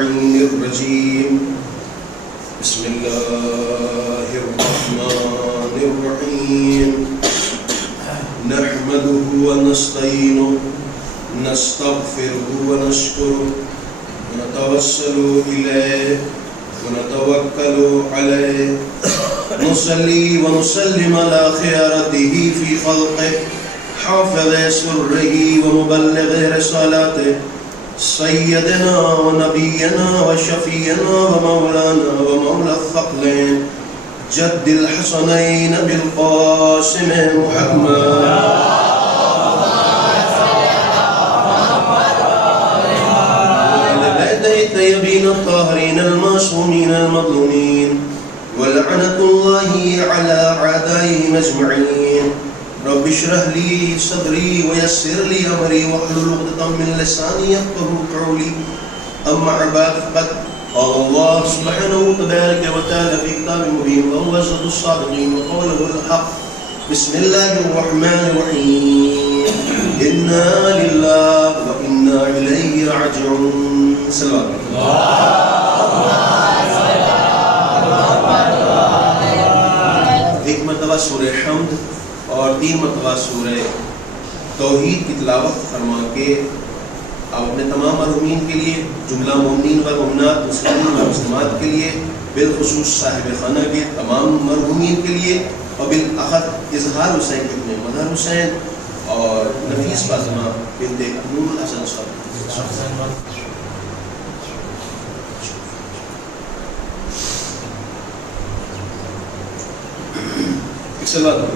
اللعين الرجيم بسم الله الرحمن الرحيم نحمده ونستعينه نستغفره ونشكره ونتوسل إليه ونتوكل عليه نصلي ونسلم على خيارته في خلقه حافظ سره ومبلغ رسالاته سيدنا ونبينا وشفينا ومولانا ومولى الثقلين جد الحسنين بالقاسم محمد الطيبين الطاهرين المعصومين المظلومين ولعنة الله على أعدائهم أجمعين رب اشرح لي صدري ويسر لي أمري واحلل عقدة من لساني يفقهوا قولي أما بعد فقد قال الله سبحانه تبارك وتعالى في كتاب مبين وهو أصدق الصادقين وقوله الحق بسم الله الرحمن الرحيم إنا لله وإنا إليه راجعون سلام ایک مرتبہ سورہ حمد اور 3 مرتبہ سورہ توحید کی تلاوت فرما کے آپ اپنے تمام مرحومین کے لیے جملہ مومنین و مومنات مسلمین و مسلمات کے لیے بالخصوص صاحب خانہ کے تمام مرحومین کے لیے اور بالاخص اظہار حسین ابن مظہر حسین اور نفیس فاطمہ بنت نور الحسن صاحب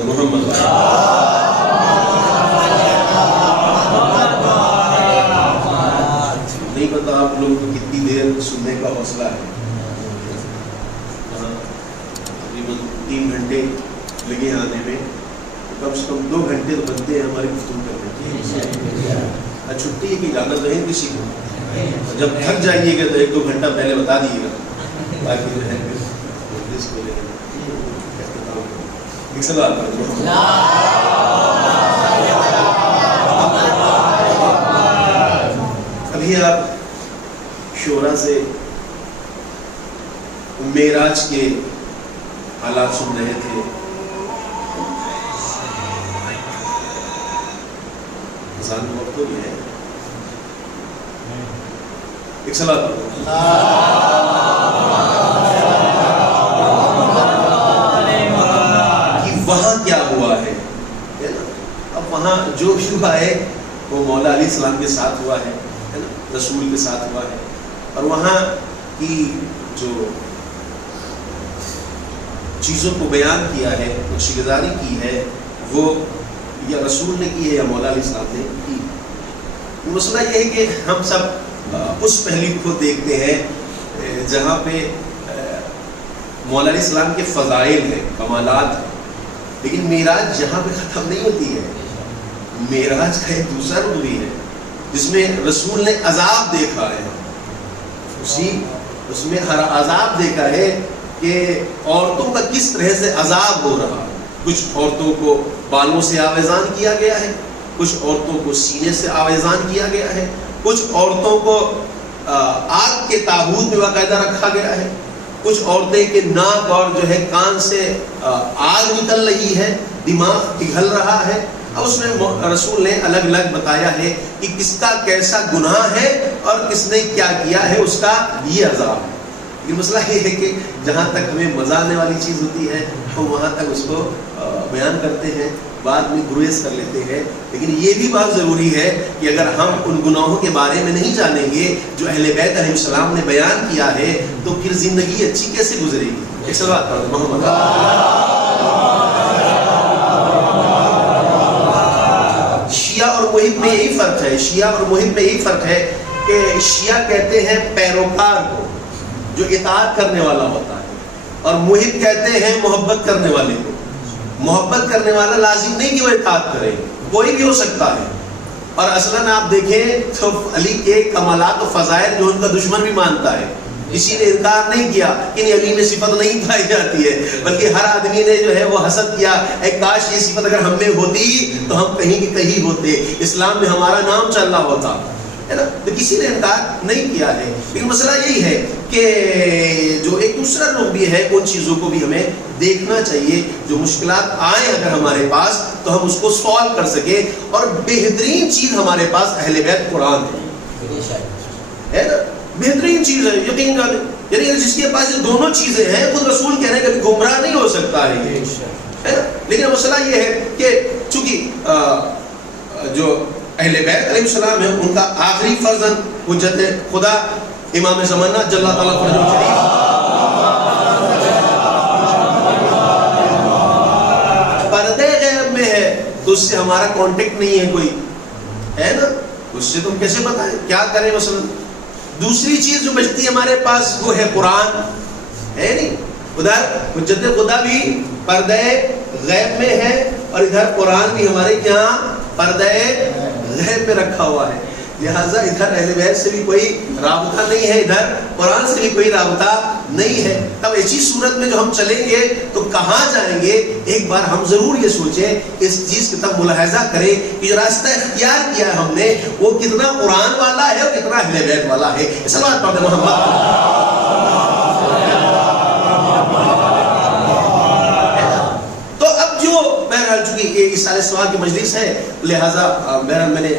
محمد نہیں پتا آپ لوگوں کو کتنی دیر سننے کا حوصلہ ہے. تقریباً 3 گھنٹے لگے آنے میں, کم سے کم 2 گھنٹے تو بنتے ہیں ہماری گفتگو کرنے کی. چھٹی ہے کہ اجازت رہے کسی کو, جب تھک جائیے گا تو 1-2 گھنٹہ پہلے بتا دیجیے گا باقی جو ہے ابھی آپ شورا سے معراج کے حالات سن رہے تھے. اذان کا وقت بھی ہے, ایک صلاۃ وہاں کیا ہوا ہے. اب وہاں جو بھی ہوا ہے وہ مولا علیہ السلام کے ساتھ ہوا ہے نا, رسول کے ساتھ ہوا ہے. اور وہاں کی جو چیزوں کو بیان کیا ہے, نقش گزاری کی ہے, وہ یا رسول نے کی ہے یا مولا علیہ السلام نے کی. مسئلہ یہ ہے کہ ہم سب اس پہلو کو دیکھتے ہیں جہاں پہ مولا علیہ السلام کے فضائل ہیں, کمالات ہیں, لیکن معراج جہاں پہ ختم نہیں ہوتی ہے. معراج کا ایک دوسرا رخ بھی ہے جس میں رسول نے عذاب دیکھا ہے. اس میں ہر عذاب دیکھا ہے کہ عورتوں کا کس طرح سے عذاب ہو رہا ہے. کچھ عورتوں کو بالوں سے آویزان کیا گیا ہے, کچھ عورتوں کو سینے سے آویزان کیا گیا ہے, کچھ عورتوں کو آگ کے تابوت میں باقاعدہ رکھا گیا ہے, کچھ عورتیں کے ناک اور جو ہے کان سے آگ نکل رہی ہے, دماغ پگھل رہا ہے. اب اس میں رسول نے الگ الگ بتایا ہے کہ کس کا کیسا گناہ ہے اور کس نے کیا کیا ہے, اس کا یہ عذاب ہے. یہ مسئلہ یہ ہے کہ جہاں تک ہمیں مزہ آنے والی چیز ہوتی ہے ہم وہاں تک اس کو بیان کرتے ہیں, بعد میں گریز کر لیتے ہیں. لیکن یہ بھی بات ضروری ہے کہ اگر ہم ان گناہوں کے بارے میں نہیں جانیں گے جو اہل بیت علیہ السلام نے بیان کیا ہے تو پھر زندگی اچھی کیسے گزرے گی. ایک سوال کرو محمد. شیعہ اور محب میں یہی فرق ہے, شیعہ اور محب میں یہی فرق ہے کہ شیعہ کہتے ہیں پیروکار کو جو اطاعت کرنے والا ہوتا ہے, اور محب کہتے ہیں محبت کرنے والے کو. محبت کرنے والا لازم نہیں کہ وہ اطاعت کرے, کوئی بھی ہو سکتا ہے. اور اصلاً آپ دیکھیں تو علی کے کمالات و فضائل جو ان کا دشمن بھی مانتا ہے, کسی نے انکار نہیں کیا کہ علی میں صفت نہیں پائی جاتی ہے, بلکہ ہر آدمی نے جو ہے وہ حسد کیا, اے کاش یہ صفت اگر ہم میں ہوتی تو ہم کہیں کی کہیں ہوتے, اسلام میں ہمارا نام چل رہا ہوتا. ہے نا, تو کسی نے انکار نہیں کیا ہے. لیکن مسئلہ یہی ہے کہ جو ایک دوسرا رخ بھی ہے, ان چیزوں کو بھی ہمیں دیکھنا چاہیے. جو مشکلات آئیں اگر ہمارے پاس, تو ہم اس کو سالو کر سکیں. اور بہترین چیز ہمارے پاس اہل بیت قرآن ہے نا, بہترین چیز ہے, یقین کریں. یعنی جس کے پاس یہ دونوں چیزیں ہیں, خود رسول کہہ رہے ہیں کہ گمراہ نہیں ہو سکتا ہے یہ, ہے نا. لیکن مسئلہ یہ ہے کہ چونکہ جو اہل بیت علیہ السلام ہے, ان کا آخری فرزند حجت خدا امام زمانہ جل اللہ تعالیٰ فرجہ شریف پردے غیب میں ہے, تو اس سے ہمارا کانٹیکٹ نہیں ہے کوئی, ہے نا. اس سے تم کیسے بتائیں کیا کریں مثلا. دوسری چیز جو بچتی ہے ہمارے پاس وہ ہے قرآن, ہے نہیں. ادھر حجت خدا بھی پردے غیب میں ہے, اور ادھر قرآن بھی ہمارے کیا پردے غیب میں رکھا ہوا ہے. لہٰذا ادھر اہل بیت سے بھی کوئی رابطہ نہیں ہے, ادھر قرآن سے بھی کوئی رابطہ نہیں ہے. تب ایسی صورت میں جو ہم چلیں گے تو کہاں جائیں گے؟ ایک بار ہم ضرور یہ سوچیں, اس چیز کی تب ملاحظہ کریں کہ جو راستہ اختیار کیا ہے ہم نے, وہ کتنا قرآن والا ہے اور کتنا اہل بیت والا ہے. صلوات پڑھیں محمد. تو اب جو بہرحال چونکہ یہ سارے سوال کی مجلس ہے, لہٰذا بہرحال میں نے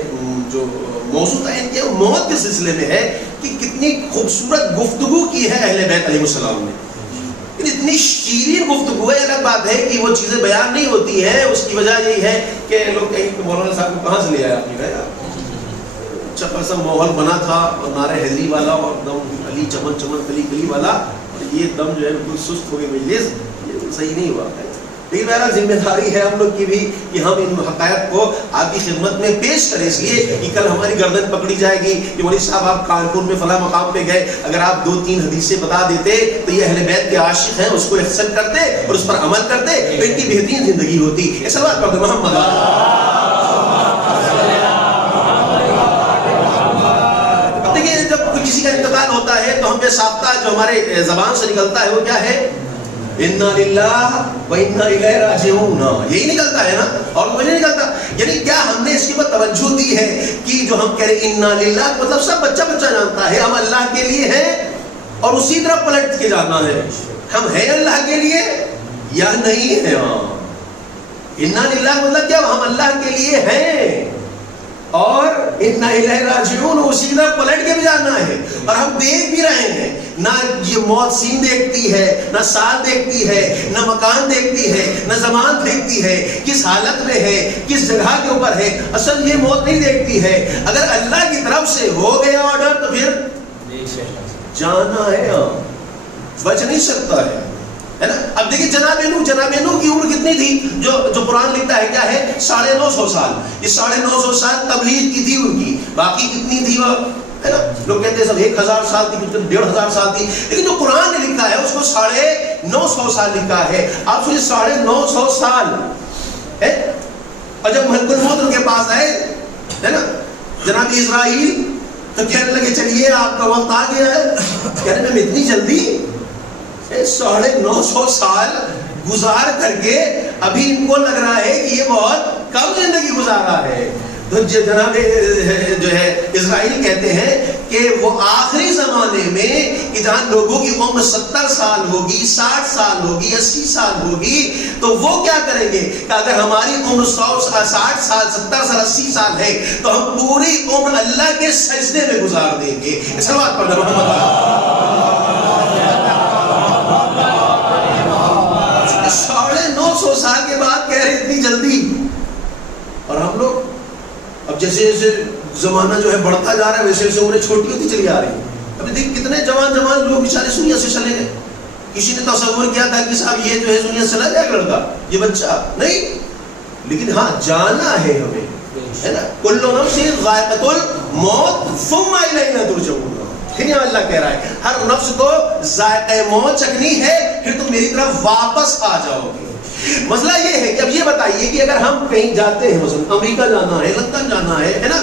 جو موضوع تعین کیا موت کے سلسلے میں ہے کہ کتنی خوبصورت گفتگو کی ہے اہل بیت علیہ السلام نے. اتنی شیرین گفتگو ہے. الگ بات ہے کہ وہ چیزیں بیان نہیں ہوتی ہیں, اس کی وجہ یہی ہے کہ لوگ کہیں کہ مولانا صاحب کو کہاں سے لے آیا آپ نے, اچھا سا ماحول بنا تھا, اور نعرہ حیدری والا, اور دم علی چمن چمن کلی کلی والا, اور یہ دم جو ہے بالکل سست ہو گئی مجلس, یہ صحیح نہیں ہوا. لیکن میرا ذمہ داری ہے ہم لوگ کی بھی کہ ہم ان حقائق کو آپ کی خدمت میں پیش کریں, اس لیے کہ کل ہماری گردن پکڑی جائے گی کہ مولوی صاحب آپ کانپور میں فلاں مقام پہ گئے, اگر آپ 2-3 حدیثیں بتا دیتے تو یہ اہل بیت کے عاشق ہیں, اس کو احسن کرتے اور اس پر عمل کرتے تو ان کی بہترین زندگی ہوتی. صلوات پڑھتے محمد. اب دیکھیے جب کسی کا انتقال ہوتا ہے تو ہم پہ ساختہ جو ہمارے زبان سے نکلتا ہے وہ کیا ہے؟ انا للہ و انا الیہ راجعون, یہی نکلتا ہے نا, اور کچھ نہیں نکلتا. یعنی کیا ہم نے اس کے اوپر توجہ دی ہے کہ جو ہم کہہ رہے انا للہ, مطلب سب بچہ بچہ جانتا ہے ہم اللہ کے لیے ہیں, اور اسی طرح پلٹ کے جانا ہے ہم ہیں اللہ کے لیے یا نہیں ہیں. انا للہ مطلب کیا ہم اللہ کے لیے ہیں, اور انا الیہ راجعون اسی طرح پلٹ کے بھی جانا ہے. اور ہم دیکھ بھی رہے ہیں, نہ یہ موت سین دیکھتی ہے, نہ سال دیکھتی ہے, نہ مکان دیکھتی ہے, نہ زمان دیکھتی ہے, کس حالت میں ہے, کس جگہ کے اوپر ہے. اصل یہ موت نہیں دیکھتی ہے. اگر اللہ کی طرف سے ہو گیا آرڈر تو پھر جانا ہے, بچ نہیں سکتا ہے نا. اب دیکھیں جناب نوح کی عمر کتنی تھی؟ جو قرآن لکھتا ہے کیا ہے 950 سال. یہ 950 سال تبلیغ کی تھی ان کی, باقی کتنی تھی وہ, ہے نا. لوگ کہتے ہیں سب 1000 سال تھی, کچھ 1500 سال تھی, لیکن جو قرآن نے لکھا ہے اس کو 950 سال لکھا ہے. آپ سوچیں 950 سال ہے. اور جب ملک الموت ان کے پاس آئے, ہے نا, جناب اسرائیل, تو کہنے لگے چلیے آپ کا وقت آ گیا ہے. کہنے میں اتنی جلدی 950 سال گزار کر کے ابھی ان کو لگ رہا ہے کہ یہ بہت کم زندگی گزارا ہے. تو جناب جو ہے اسرائیل کہتے ہیں کہ وہ آخری زمانے میں کہ جہاں لوگوں کی عمر 70 سال ہوگی, 60 سال ہوگی, 80 سال ہوگی, تو وہ کیا کریں گے کہ اگر ہماری عمر 60 سال, 70 سال, 80 سال ہے تو ہم پوری عمر اللہ کے سجدے میں گزار دیں گے. صلوات پڑھنا محمد. 950 سال کے بعد کہہ رہے اتنی جلدی. اور ہم لوگ اب جیسے جیسے زمانہ جو ہے بڑھتا جا رہا ہے ویسے ویسے عمریں چھوٹی ہوتی چلی آ رہی ہیں. ابھی دیکھ کتنے جوان لوگ بیچارے سنیا سے چلے گئے. کسی نے تصور کیا تھا کہ صاحب یہ جو ہے سنیا چلا جائے گا لڑکا, یہ بچہ نہیں, لیکن ہاں جانا ہے ہمیں, ہے نا. کل نفس ذائقۃ الموت ثم الینا ترجعون. پھر یہاں اللہ کہہ رہا ہے ہر نفس کو ذائقہ موت چکھنی ہے, پھر تم میری طرف واپس آ جاؤ گے. مسئلہ یہ ہے کہ اب یہ بتائیے کہ اگر ہم کہیں جاتے ہیں, مثلا امریکہ جانا ہے, لندن جانا ہے نا,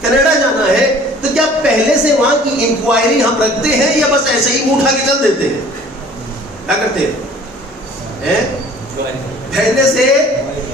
کینیڈا جانا ہے, تو کیا پہلے سے وہاں کی انکوائری ہم رکھتے ہیں یا بس ایسے ہی منہ اٹھا کے چل دیتے ہیں؟ کیا کرتے ہیں؟ پہلے سے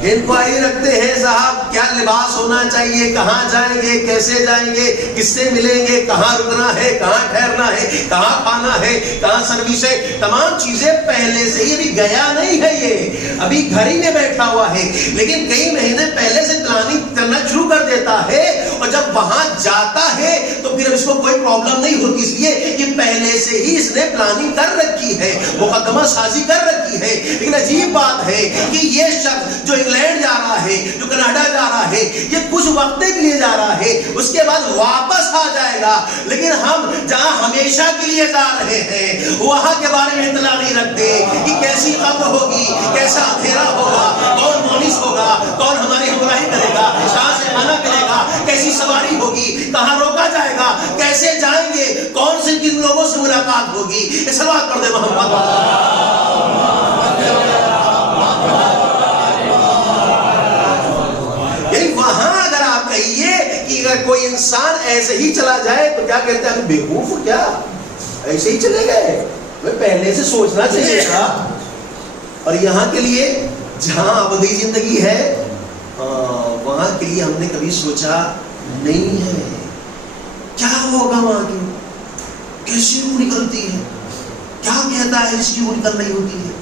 انکوائری رکھتے ہیں صاحب کیا لباس ہونا چاہیے, کہاں جائیں گے, کیسے جائیں گے, کس سے ملیں گے, کہاں رکنا ہے, کہاں ٹھہرنا ہے, کہاں کھانا ہے, کہاں سروس ہے, تمام چیزیں پہلے سے ہی. ابھی گیا نہیں ہے, یہ ابھی گھر ہی میں بیٹھا ہوا ہے, لیکن کئی مہینے پہلے سے پلاننگ کرنا شروع کر دیتا ہے, اور جب وہاں جاتا ہے تو پھر اس کو کوئی پرابلم نہیں ہوتی, اس لیے کہ پہلے سے ہی اس نے پلاننگ کر رکھی ہے, مقدمہ سازی کر رکھی ہے. لیکن عجیب بات ہے کہ یہ شخص جو انگلینڈ جا رہا ہے, جو کینیڈا جا رہا ہے, یہ کچھ وقت کے لیے جا رہا ہے, اس کے بعد واپس آ جائے گا. لیکن ہم جہاں ہمیشہ کے لیے جا رہے ہیں وہاں کے بارے میں اطلاع نہیں رکھتے کہ کیسی قبر ہوگی, کیسا اندھیرا ہوگا, کون مونس ہوگا, کون ہماری ہمراہی کرے گا, کہاں سے کھانا ملے گا, کیسی سواری ہوگی, کہاں روکا جائے گا, کیسے جائیں گے, کون سے کن لوگوں سے ملاقات ہوگی. یہ سلوات پڑھ دے محمد. وہاں اگر آپ کہیے کہ اگر کوئی انسان ایسے ہی چلا جائے تو کیا کہتے ہیں, بیوقوف کیا ایسے ہی چلے گئے, پہلے سے سوچنا چاہیے تھا. اور یہاں کے لیے جہاں ابدی زندگی ہے وہاں کے لیے ہم نے کبھی سوچا نہیں ہے کیا ہوگا وہاں کی, کیسی روح نکلتی ہے, کیا کہتا ہے اس کی روح نکل رہی ہوتی ہے,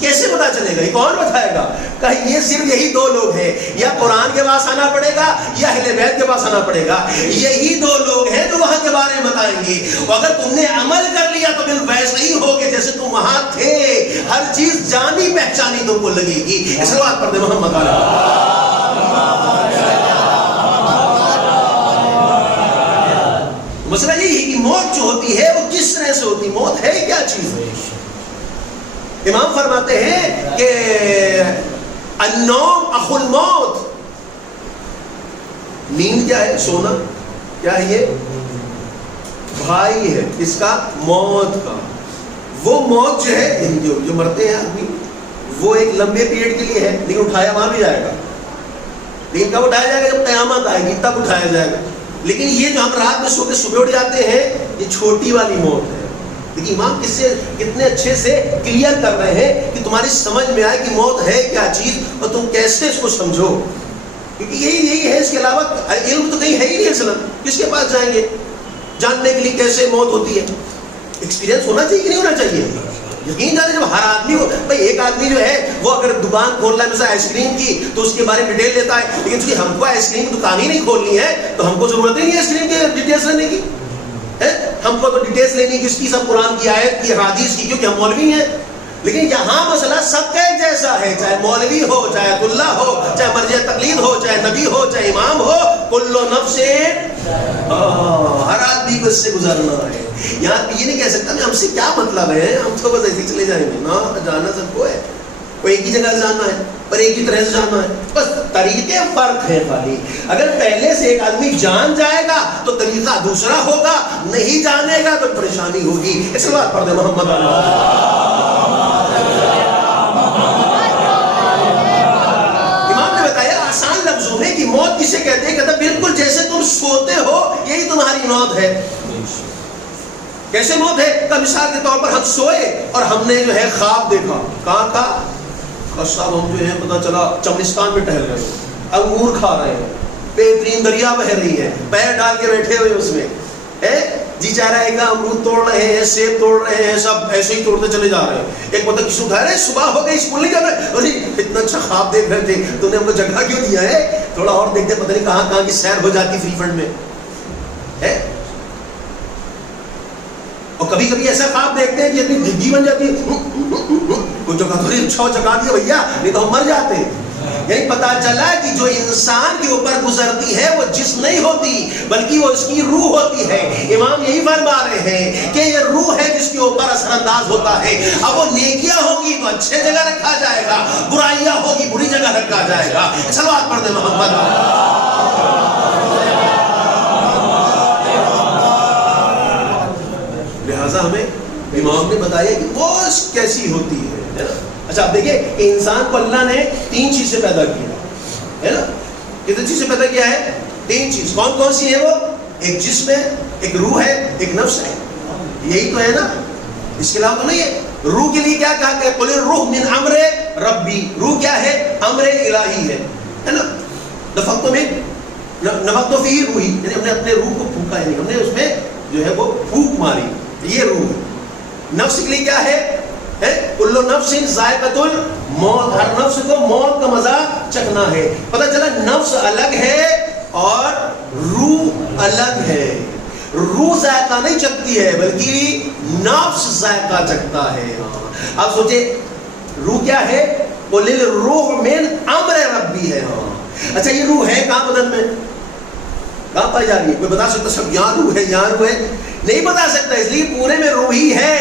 کیسے پتا چلے گا, یہ کون بتائے گا. کہ یہ صرف یہی دو لوگ ہیں, یا قرآن کے پاس آنا پڑے گا یا اہل بیت کے پاس آنا پڑے گا, یہی دو لوگ ہیں جو وہاں کے بارے میں بتائیں گے. اگر تم نے عمل کر لیا تو پھر ویسے ہی ہوگے جیسے تم وہاں تھے, ہر چیز جانی پہچانی تم کو لگے گی. اس بات پر دے محمد مسئلہ یہی ہے کہ موت جو ہوتی ہے وہ کس طرح سے ہوتی, موت ہے کیا چیز ہے. امام فرماتے ہیں کہ النوم اخو الموت, نیند کیا ہے, سونا کیا ہے, یہ بھائی ہے اس کا, موت کا. وہ موت جو ہے جو مرتے ہیں آدمی وہ ایک لمبے پیریڈ کے لیے ہے, لیکن اٹھایا وہاں بھی جائے گا, لیکن کب اٹھایا جائے گا, جب قیامت آئے گی تب اٹھایا جائے گا. لیکن یہ جو ہم رات میں سو کے صبح اٹھ جاتے ہیں یہ چھوٹی والی موت ہے. لیکن امام کس سے کتنے اچھے سے کلیئر کر رہے ہیں کہ تمہاری سمجھ میں آئے کہ موت ہے کیا چیز اور تم کیسے اس کو سمجھو, کیونکہ یہی ہے, اس کے علاوہ علم تو کہیں ہے ہی نہیں اصلا. کس کے پاس جائیں گے جاننے کے لیے کیسے موت ہوتی ہے؟ ایکسپیرینس ہونا چاہیے کہ نہیں ہونا چاہیے؟ یقین جانے جب ہر آدمی کو, بھائی ایک آدمی جو ہے وہ اگر دکان کھول رہا ہے مثلا آئس کریم کی تو اس کے بارے میں ڈیٹیل لیتا ہے, لیکن چونکہ ہم کو آئس کریم کی دکان ہی نہیں کھولنی ہے تو ہم کو ضرورت ہی نہیں ہے آئس کریم کے ڈیٹیلس لینے کی. ہم کو تو ڈیٹیلس لینی کی اس کی سب قرآن کی آیت کی حدیث کی, کیونکہ ہم مولوی ہیں. لیکن یہاں مسئلہ سب کا ایک جیسا ہے, چاہے مولوی ہو, چاہے اللہ ہو, چاہے مرجع تقلید ہو, چاہے نبی ہو, چاہے امام ہو, کل نفس, ہر آدمی کو اس سے گزرنا ہے. یہاں یہ نہیں کہہ سکتا کہ ہم سے کیا مطلب ہے, ہم تو بس ایسے چلے جائیں گے. نا, جانا سب کو ہے, کوئی ایک ہی جگہ سے جانا ہے, پر ایک ہی طرح سے جانا ہے, بس طریقے فرق ہے خالی. اگر پہلے سے ایک آدمی جان جائے گا تو طریقہ دوسرا ہوگا, نہیں جانے گا تو پریشانی ہوگی. اس بات پر دے محمد امام نے بتایا آسان لفظوں میں کہ موت کسے کہتے ہیں, کہتا بالکل جیسے تم سوتے ہو یہی تمہاری موت ہے. کیسے موت ہے؟ کہ مثال کے طور پر ہم سوئے اور ہم نے جو ہے خواب دیکھا, کہاں کا صاحب ہم جو ہے پتہ چلا چمنستان میں ٹہل رہے ہیں, انگور کھا رہے ہیں, بہترین دریا بہ رہی ہے, پیر ڈال کے بیٹھے ہوئے اس میں, جی چاہ رہا ہے کہ امرود توڑ رہے ہیں, سیب توڑ رہے ہیں, سب ایسے ہی توڑتے چلے جا رہے ہیں. ایک مطلب کسی اٹھا رہے, صبح ہو گئی اسکول نہیں جانا, ارے اتنا اچھا خواب دیکھ رہے تھے, تو نے ہم کو جگہ کیوں دیا ہے, تھوڑا اور دیکھتے, پتہ نہیں کہاں کہاں کی سیر ہو جاتی فری فنڈ میں ہے. اور کبھی کبھی ایسا خواب دیکھتے ہیں کہ اتنی جگی بن جاتی ہے, کچھ جگہ تھوڑی چھو جگہ دیا بھیا, نہیں تو ہم مر جاتے ہیں. یعنی پتا چلا کہ جو انسان کے اوپر گزرتی ہے وہ جسم نہیں ہوتی بلکہ وہ اس کی روح ہوتی ہے. امام یہی فرما رہے ہیں کہ یہ روح ہے جس کے اوپر اثر انداز ہوتا ہے. اب وہ نیکیاں ہوگی تو اچھے جگہ رکھا جائے گا, برائیاں ہوگی بری جگہ رکھا جائے گا. صلوات پڑھ دیں محمد. لہذا ہمیں امام نے بتایا کہ وہ کیسی ہوتی ہے. اچھا آپ دیکھیں کہ انسان کو اللہ نے 3 چیز سے پیدا کیا ہے نا. کتنی چیز سے پیدا کیا ہے؟ 3 چیز. کون کون سی ہے وہ؟ ایک جسم ہے, ایک روح ہے, ایک نفس ہے. یہی تو ہے نا, اس کے علاوہ تو نہیں ہے. روح کے لیے کیا کہا کہ قل الروح من امر ربی، روح کیا ہے؟ امر الہی ہے نا. نفخت فی روحی، یعنی ہم نے اپنے روح کو پھونکا، یعنی ہم نے اس میں جو ہے وہ پھونک ماری، یہ روح ہے. نفس کے لیے کیا ہے؟ کل نفس ذائقۃ الموت، ہر نفس کو موت کا مزہ چکھنا ہے. پتہ چلا نفس الگ ہے اور روح الگ ہے. روح ذائقہ نہیں چکھتی ہے بلکہ نفس ذائقہ چکھتا ہے. اب سوچے روح کیا ہے؟ قل الروح من امر ربی ہے. اچھا یہ روح ہے کہاں بدن میں؟ کہاں پائی جا رہی ہے؟ کوئی بتا سکتا سب یہاں روح ہے یہاں روح ہے؟ نہیں بتا سکتا، اس لیے پورے میں روح ہی ہے.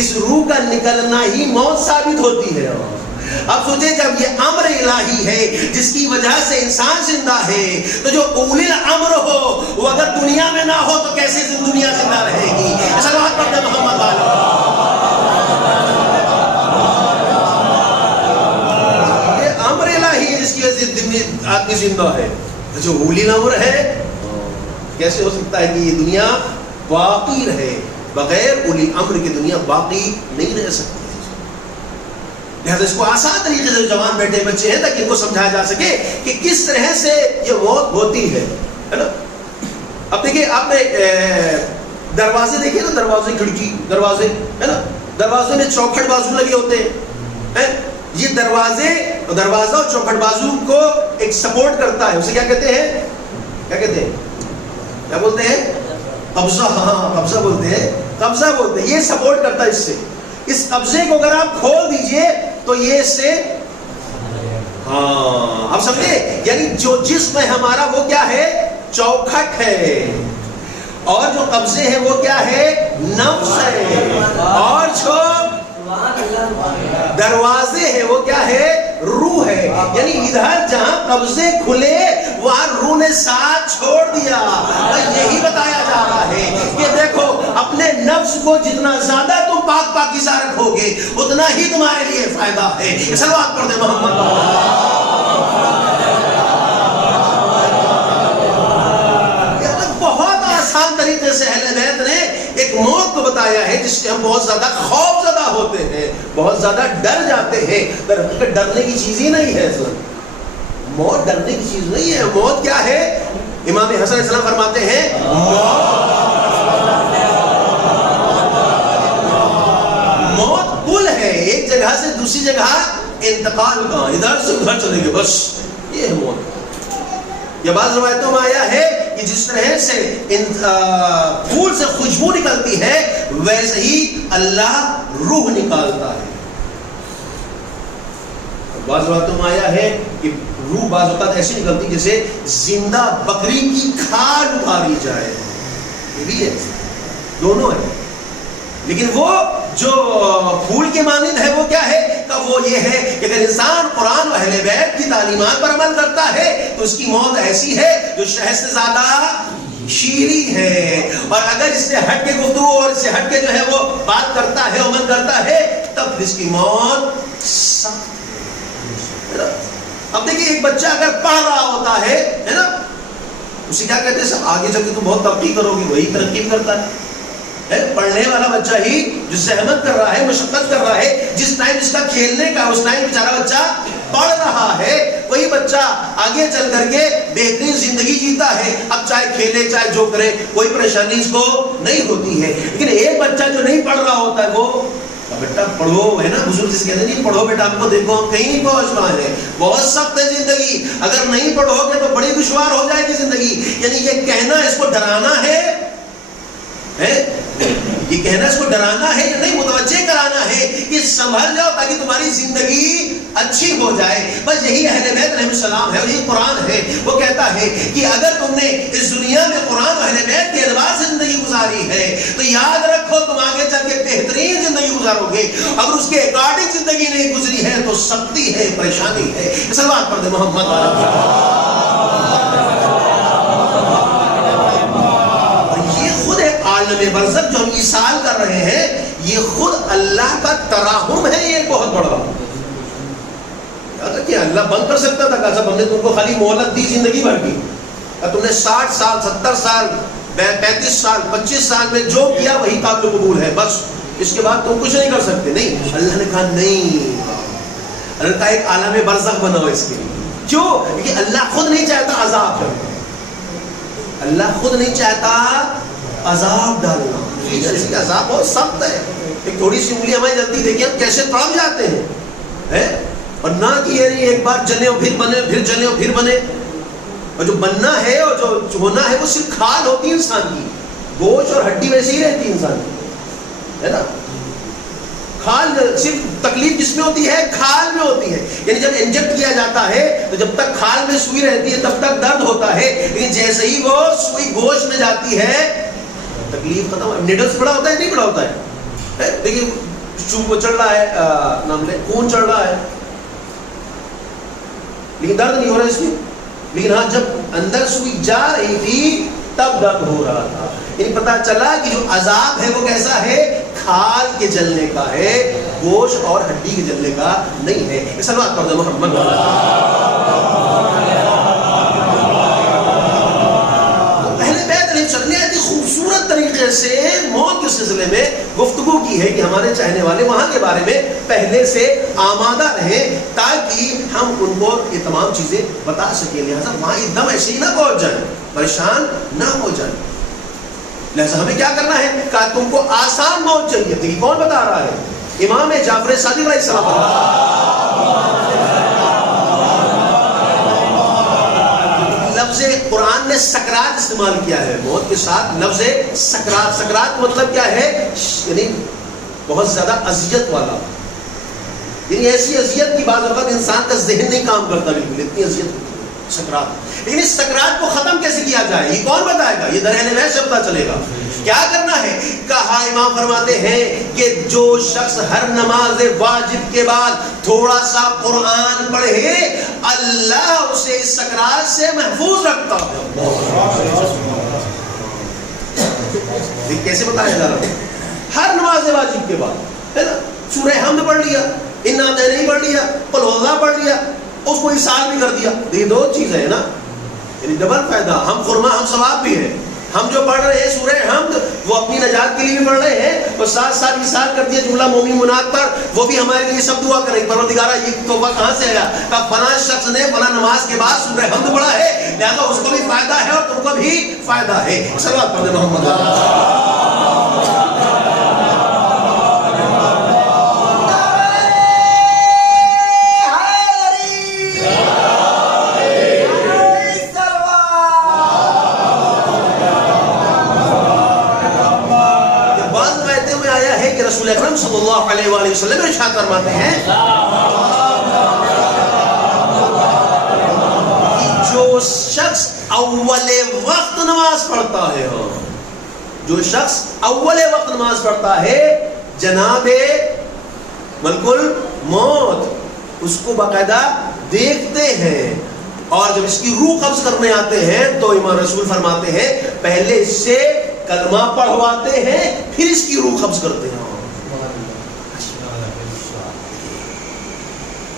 اس روح کا نکلنا ہی موت ثابت ہوتی ہے. اب سوچیں جب یہ امر الہی ہے جس کی وجہ سے انسان زندہ ہے، تو جو اولی الامر ہو وہ اگر دنیا میں نہ ہو تو کیسے دنیا زندہ رہے گی؟ صلوات پڑھتے محمد والے. یہ امر الہی ہے جس کی وجہ سے آدمی زندہ ہے. جو اولی الامر ہے کیسے ہو سکتا ہے کہ یہ دنیا باقی رہے؟ بغیر اولی امر کی دنیا باقی نہیں رہ سکتی. لہذا اس کو آسان طریقے سے جوان بیٹھے بچے ہیں تاکہ ان کو سمجھایا جا سکے کہ کس طرح سے یہ موت ہوتی ہے نا. اب دیکھیے آپ نے دروازے دیکھے نا، دروازے کھڑکی دروازے ہے نا، دروازے میں چوکھٹ بازو لگے ہوتے ہیں. یہ دروازہ اور چوکھٹ بازو کو ایک سپورٹ کرتا ہے. اسے کیا کہتے ہیں؟ کیا بولتے ہیں؟ قبضہ. ہاں قبضہ بولتے ہیں، قبضہ بولتے ہیں. یہ سپورٹ کرتا ہے. اس سے اس قبضے کو اگر آپ کھول دیجئے تو یہ اس سے آپ سمجھے، یعنی جو جسم ہے ہمارا وہ کیا ہے؟ چوکھٹ ہے، اور جو قبضے ہیں وہ کیا ہے؟ نفس ہے، اور جو دروازے ہیں وہ کیا ہے؟ روح ہے. یعنی ادھر جہاں قبضے کھلے وہاں روح نے ساتھ چھوڑ دیا. یہی بتایا جا رہا ہے کہ دیکھو اپنے نفس کو جتنا زیادہ تم پاک پاکیزہ رکھو گے اتنا ہی تمہارے لیے فائدہ ہے. صلوات پڑھ دے محمد. بہت آسان طریقے سے اہل بیت نے ایک موت کو بتایا ہے جس سے ہم بہت زیادہ خوف زدہ ہوتے ہیں، بہت زیادہ ڈر جاتے ہیں. در حقیقت ڈرنے کی چیز ہی نہیں ہے. موت ڈرنے کی چیز نہیں ہے. موت کیا ہے؟ امام حسن علیہ السلام فرماتے ہیں موت پل ہے، ایک جگہ سے دوسری جگہ انتقال کا، ادھر سے ادھر چلے گے بس، یہ ہے موت. یہ بعض روایتوں میں آیا ہے کہ جس طرح سے پھول سے خوشبو نکلتی ہے ویسے ہی اللہ روح نکالتا ہے. بعض روایتوں میں آیا ہے کہ روح بعض اوقات ایسی نکلتی جیسے زندہ بکری کی کھال اتاری جائے. یہ بھی ہے، دونوں ہے. لیکن وہ جو پھول کے مانند ہے وہ کیا ہے؟ کہ وہ یہ ہے کہ اگر انسان قرآن و اہل بیت کی تعلیمات پر عمل کرتا ہے تو اس کی موت ایسی ہے جو شہد سے زیادہ شیریں ہے. اور اگر اس سے ہٹ کے گفتگو اور اس سے ہٹ کے جو ہے وہ بات کرتا ہے، عمل کرتا ہے، تب اس کی موت سخت ہے. اب دیکھیں ایک بچہ اگر پڑھ رہا ہوتا ہے نا، اسے کیا کہتے ہیں؟ سب آگے چل کے تم بہت ترقی کرو گی، وہی ترقی کرتا ہے. پڑھنے والا بچہ ہی جو زحمت کر رہا ہے، مشقت کر رہا ہے، جس ٹائم اس کا کھیلنے کا اس ٹائم بیچارہ بچہ پڑھ رہا ہے، وہی بچہ آگے چل کر کے بہترین زندگی جیتا ہے. اب چاہے کھیلے چاہے جو کرے کوئی پریشانی اس کو نہیں ہوتی ہے. لیکن ایک بچہ جو نہیں پڑھ رہا ہوتا ہے وہ بیٹا پڑھو ہے نا، بزرگ جس کہتے ہیں نہیں پڑھو بیٹا، ہم کو دیکھو ہم کہیں نہیں پہنچ پائے ہیں، بہت سخت ہے زندگی، اگر نہیں پڑھو گے تو بڑی دشوار ہو جائے گی زندگی. یعنی یہ کہنا اس کو ڈرانا ہے، یہ کہنا اس کو ڈرانا ہے یا نہیں، متوجہ کرانا ہے کہ سنبھل جاؤ تاکہ تمہاری زندگی اچھی ہو جائے. بس یہی اہل بیت علیہ السلام ہے اور یہ قرآن ہے. وہ کہتا ہے کہ اگر تم نے اس دنیا میں قرآن و اہل بیت کے اعتبار سے زندگی گزاری ہے تو یاد رکھو تم آگے چل کے بہترین زندگی گزارو گے. اگر اس کے اکارڈنگ زندگی نہیں گزری ہے تو سختی ہے، پریشانی ہے. صلوات پڑھ دے محمد. عالم برزخ جو ہم ایصال کر رہے ہیں یہ خود اللہ کا تراحم ہے. یہ بہت بڑا کہ اللہ بند کر سکتا تھا کہ صاحب ہم نے تم کو خالی مہلت دی زندگی بھر کی، تم نے 60 سال 70 سال 35 سال 25 سال میں جو کیا وہی قابل قبول ہے، بس اس کے بعد تم کچھ نہیں کر سکتے. نہیں، اللہ نے کہا نہیں، اللہ کا ایک عالم برزخ بنا ہو اس کے لیے. کیوں؟ کیونکہ اللہ خود نہیں چاہتا عذاب کرنا, اللہ خود نہیں چاہتا عذاب ڈالنا. ایسی عذاب بہت سخت ہے. ایک تھوڑی سی انگلی ہماری جلدی دیکھیے ہم کیسے تڑپ جاتے ہیں, اور نہ کہ یہ ایک بار جلے اور پھر بنے, پھر جلے اور پھر بنے. اور جو بننا ہے اور جو ہونا ہے وہ صرف کھال ہوتی ہے انسان کی, گوشت اور ہڈی ویسے ہی رہتی ہے انسان کی, ہے نا. کھال صرف تکلیف جس میں ہوتی ہے کھال میں ہوتی ہے. یعنی جب انجیکٹ کیا جاتا ہے تو جب تک کھال میں سوئی رہتی ہے تب تک درد ہوتا ہے, لیکن جیسے ہی وہ سوئی گوشت میں جاتی ہے تکلیف ختم. نیڈلز بڑا ہوتا ہے نہیں بڑا ہوتا ہے, دیکھیے وہ چڑھ رہا ہے, نام لے خون چڑھ رہا ہے لیکن درد نہیں ہو رہا اس میں. لیکن ہاں جب اندر سوئی جا رہی تھی تب درد ہو رہا تھا. یعنی پتا چلا کہ جو عذاب ہے وہ کیسا ہے, کھال کے جلنے کا ہے, گوشت اور ہڈی کے جلنے کا نہیں ہے. صلوات پڑھ دو محمد. خوبصورت طریقے سے موت کے سلسلے میں گفتگو کی ہے کہ ہمارے چاہنے والے وہاں کے بارے میں پہلے سے آمادہ رہیں تاکہ ہم ان کو یہ تمام چیزیں بتا سکیں. لہٰذا وہاں ایک دم ایسے ہی نہ پہنچ جائیں, پریشان نہ ہو جائیں. لہٰذا ہمیں کیا کرنا ہے, کہ تم کو آسان موت چاہیے. دیکھیے کون بتا رہا ہے, امام جعفر صادق علیہ السلام. لفظ قرآن نے سکرات استعمال کیا ہے موت کے ساتھ, لفظ سکرات. سکرات مطلب کیا ہے, یعنی بہت زیادہ اذیت والا, یعنی ایسی اذیت کی بعض اوقات انسان کا ذہن نہیں کام کرتا بالکل, اتنی اذیت ہوتی ہے سکرات. لیکن اس سکرات کو ختم کیسے کیا جائے یہ کون بتائے گا, یہ در اہل بیت سے پتہ چلے گا. کیا کرنا ہے, کہا امام فرماتے ہیں کہ جو شخص ہر نماز واجب کے بعد تھوڑا سا قرآن پڑھے اللہ اسے اس سکرات سے محفوظ رکھتا ہے. کیسے بتایا جا رہا ہے, ہر نماز واجب کے بعد, ہے نا, سورہ حمد پڑھ لیا, انا نہیں پڑھ لیا, قل هو اللہ پڑھ لیا, اس کو احسان بھی کر دیا. یہ دو چیزیں ہیں نا, یعنی ڈبل فائدہ. ہم خرما ہم ثواب بھی ہے. ہم جو پڑھ رہے ہیں سورہ حمد وہ اپنی نجات کے لیے بھی پڑھ رہے ہیں, اور ساتھ ساتھ احسان کر دیا جملہ مومن منات پر, وہ بھی ہمارے لیے سب دعا کریں پروردگارہ یہ توبہ کہاں سے آیا, کہ فلاں شخص نے فلاں نماز کے بعد سورہ حمد پڑھا ہے, لہذا اس کو بھی فائدہ ہے اور تم کو بھی فائدہ ہے. صلوات پڑھ دیں محمد. رسول اکرم صلی اللہ علیہ وآلہ وسلم ارشاد فرماتے ہیں کہ جو شخص اول وقت نماز پڑھتا ہے, جو شخص اول وقت نماز پڑھتا ہے, جناب ملک الموت اس کو باقاعدہ دیکھتے ہیں, اور جب اس کی روح قبض کرنے آتے ہیں تو امام رسول فرماتے ہیں پہلے اس سے کلمہ پڑھواتے ہیں پھر اس کی روح قبض کرتے ہیں.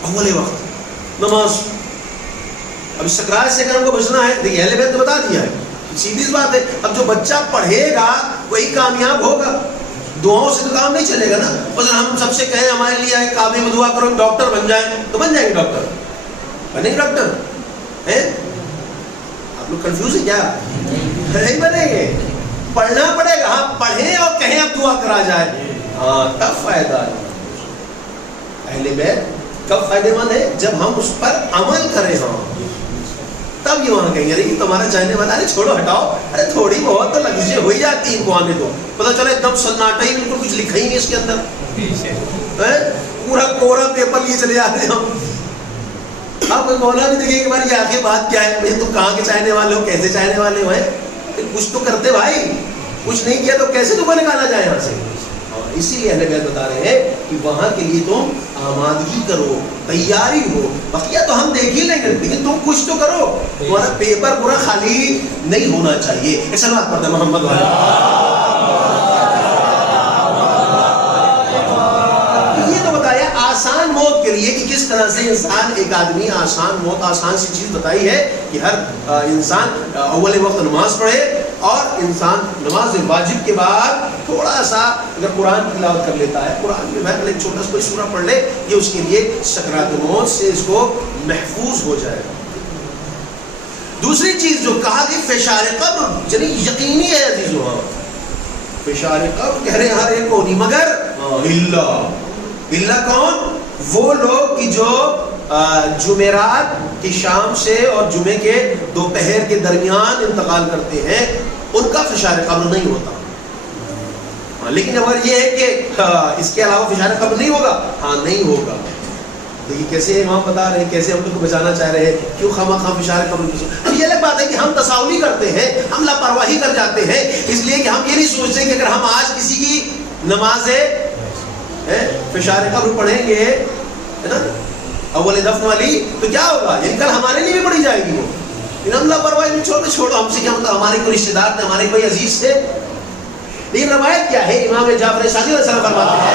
اول وقت نماز. اب اس سکرات سے اگر ہم کو بچنا ہے, دیکھیے اہل بیت نے بتا دیا ہے, سیدھی سی بات ہے. اب جو بچہ پڑھے گا وہی کامیاب ہوگا, دعاؤں سے تو کام نہیں چلے گا نا. مثلا ہم سب سے کہیں ہمارے لیے کعبے میں دعا کرو ڈاکٹر بن جائیں, تو بن جائیں گے ڈاکٹر, بنے گے ڈاکٹر ہیں. آپ لوگ کنفیوز ہیں کیا, نہیں بنیں گے, پڑھنا پڑے گا. ہاں پڑھیں اور کہیں اب دعا کرا جائے, ہاں تب فائدہ ہے. اہل بیت کب فائدے مند ہے, جب ہم اس پر عمل کریں, ہاں تب یہ وہاں کہیں گے کہ تمہارا چاہنے والا ہے, چھوڑو ہٹاؤ, ارے تھوڑی بہت تو لفظیں ہو ہی جاتی ان کو آنے دو. پتہ چلے ایک دم سناٹا ہی, بالکل کچھ لکھا ہی نہیں اس کے اندر, پورا کورا پیپر لیے چلے جاتے ہیں ہم. آپ مولا بھی دیکھیں کہ بھائی یہ آخر بات کیا ہے, تم کہاں کے چاہنے والے ہو, کیسے چاہنے والے ہو, کچھ تو کرتے بھائی, کچھ نہیں کیا تو کیسے تم کو نکالا جائے یہاں سے. اسی لیے اہل بیت بتا رہے ہیں کہ وہاں کے لیے تم آمادگی کرو, تیاری ہو. بقیہ تو ہم دیکھ ہی لیں گے, لیکن تم کچھ تو کرو, تمہارا پیپر پورا خالی نہیں ہونا چاہیے. ایسا بات پڑھتے محمد والے. یہ تو بتایا آسان موت کے لیے کہ کس طرح سے انسان, ایک آدمی آسان موت, آسان سی چیز بتائی ہے کہ ہر انسان اول وقت نماز پڑھے اور انسان نماز واجب کے بعد تھوڑا سا اگر قرآن کی تلاوت کر لیتا ہے، قرآن میں محض ایک چھوٹا سا کوئی سورہ پڑھ لے، یہ اس کے لیے سکرات موت سے اس کو محفوظ ہو جائے گا۔ دوسری چیز جو کہا کہ فشار قبر، یعنی یقینی ہے عزیزو، ہاں فشار قبر کہہ رہے ہیں ہر ایک کو نہیں، مگر اللہ کون؟ وہ لوگ کہ جو جمعرات کی شام سے اور جمعے کے دوپہر کے درمیان انتقال کرتے ہیں، ان کا فشار قبر نہیں ہوتا۔ لیکن اگر یہ ہے کہ اس کے علاوہ فشار قبر نہیں ہوگا، ہاں نہیں ہوگا۔ دیکھیے کیسے امام بتا رہے ہیں، کیسے ہم کو بچانا چاہ رہے ہیں، کیوں خواہ فشار قبر کی۔ اب یہ الگ بات ہے کہ ہم تساہلی کرتے ہیں، ہم لاپرواہی کر جاتے ہیں، اس لیے کہ ہم یہ نہیں سوچتے کہ اگر ہم آج کسی کی نماز فشار قبر پڑھیں گے ہے نا اول دفن والی، تو کیا ہوگا، یعنی کل ہمارے لیے بھی پڑھی جائے گی وہ۔ لیکن ہم لاپرواہی میں چھوڑو ہم سے کیا مطلب، ہمارے کوئی رشتے دار تھے، ہمارے کوئی عزیز تھے۔ لیکن روایت کیا ہے، امام جعفر صادق علیہ السلام فرماتے ہیں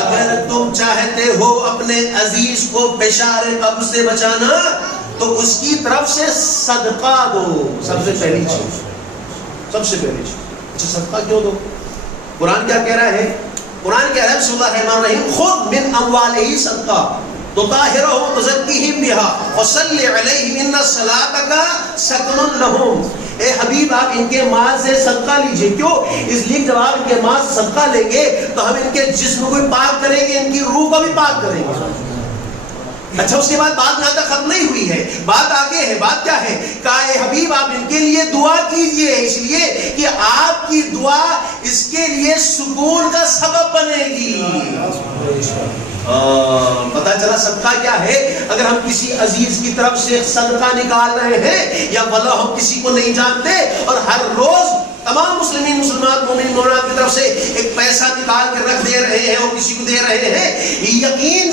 اگر تم چاہتے ہو اپنے عزیز کو فشار قبر سے بچانا تو اس کی طرف سے صدقہ دو، سب سے پہلی چیز، سب سے پہلی چیز۔ اچھا صدقہ کیوں دو؟ قرآن کیا کہہ رہا ہے؟ قرآن کہہ رہا ہے بسم اللہ الرحمن الرحیم خذ من اموالہ صدقہ تطہرہم وتزکیہم بہا وصلی علیہم ان صلاتک سکن لہم۔ اے حبیب آپ ان کے مال سے صدقہ لیجئے، کیوں؟ اس لیے جب آپ ان کے مال سے صدقہ لیں گے تو ہم ان کے جسم کو بھی پاک کریں گے، ان کی روح کو بھی پاک کریں گے۔ اچھا اس کے بعد بات یہاں تک ختم نہیں ہوئی ہے، بات آگے ہے۔ بات کیا ہے؟ کہا اے حبیب آپ ان کے لیے دعا کیجئے، اس لیے کہ آپ کی دعا اس کے لیے سکون کا سبب بنے گی۔ پتہ چلا صدقہ کیا ہے؟ اگر ہم کسی عزیز کی طرف سے صدقہ نکال رہے ہیں، یا ولا ہم کسی کو نہیں جانتے اور ہر روز تمام مسلمین مسلمات مومن مومنات کی طرف سے ایک پیسہ نکال کے رکھ دے رہے ہیں اور کسی کو دے رہے ہیں، یقین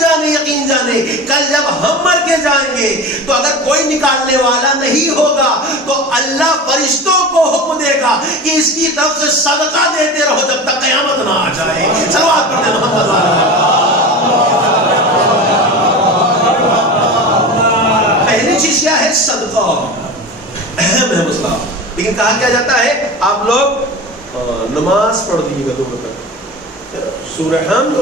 جانے کل جب ہم مر کے جائیں گے تو اگر کوئی نکالنے والا نہیں ہوگا تو اللہ فرشتوں کو حکم دے گا کہ اس کی طرف سے صدقہ دیتے رہو جب تک قیامت نہ آ جائے۔ صلوات پڑھتے ہیں محمد پہلی چیز کیا ہے؟ صدقہ، اہم ہے مسئلہ۔ لیکن کہا کیا جاتا ہے آپ لوگ نماز پڑھ دیجیے گا 2 رکعت، سورہ حمد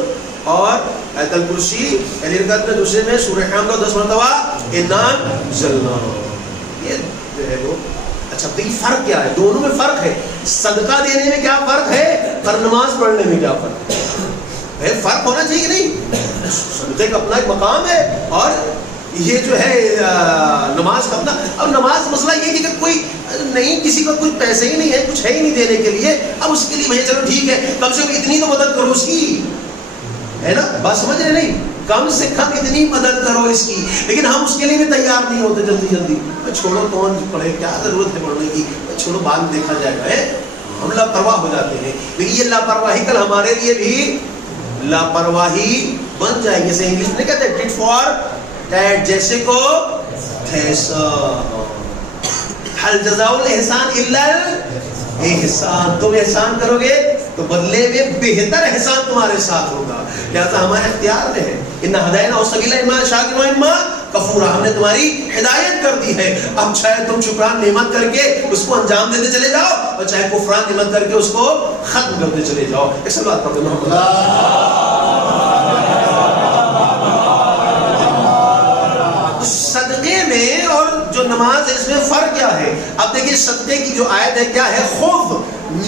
اور آیت الکرسی، پہلی رکعت میں، دوسرے میں سورہ حمد اور 10 مرتبہ انا انزلنا، یہ جو ہے وہ۔ اچھا تو یہ فرق کیا ہے؟ دونوں میں فرق ہے۔ صدقہ دینے میں کیا فرق ہے اور نماز پڑھنے میں کیا فرق ہے؟ فرق ہونا چاہیے کہ نہیں؟ صدقے کا اپنا ایک مقام ہے اور یہ جو ہے نماز کا اپنا۔ اب نماز مسئلہ یہ کہ کوئی نہیں، کسی کا کچھ پیسے ہی نہیں ہے، کچھ ہے ہی نہیں دینے کے لیے، اب اس کے لیے بھائی چلو ٹھیک ہے کم سے کم اتنی تو مدد کرو اس کی، ہے نا، بات سمجھ رہے نہیں؟ کم سے کم اتنی مدد کرو اس کی، لیکن ہم اس کے لیے بھی تیار نہیں ہوتے جلدی۔ چھوڑو کون پڑھے، کیا ضرورت ہے پڑھنے کی، چھوڑو بعد میں دیکھا جائے گا۔ ہم لاپرواہ ہو جاتے ہیں، لیکن یہ لاپرواہی کل ہمارے لیے بھی لاپرواہی بن جائے گی۔ جیسے انگلش میں کہتے ہیں ٹٹ فار ٹیٹ، جیسے کو تیسا، حل جزاء الاحسان الا الاحسان۔ تم احسان کرو گے تو بدلے میں بہتر احسان تمہارے ساتھ ہوگا، لہذا ہمارے اختیار میں ہے۔ ان ہداینا السبیل اما شاکرا و اما کفورا، ہم نے تمہاری ہدایت کر دی ہے، اب چاہے تم شکران نعمت کر کے اس کو انجام دیتے چلے جاؤ اور چاہے کفران نعمت کر کے اس کو ختم کرتے چلے جاؤ۔ ایک سب بات پڑھتے محمد صدقے میں اور جو نماز ہے اس میں فرق کیا ہے؟ اب دیکھیں صدقے کی جو آیت ہے کیا ہے؟ خذ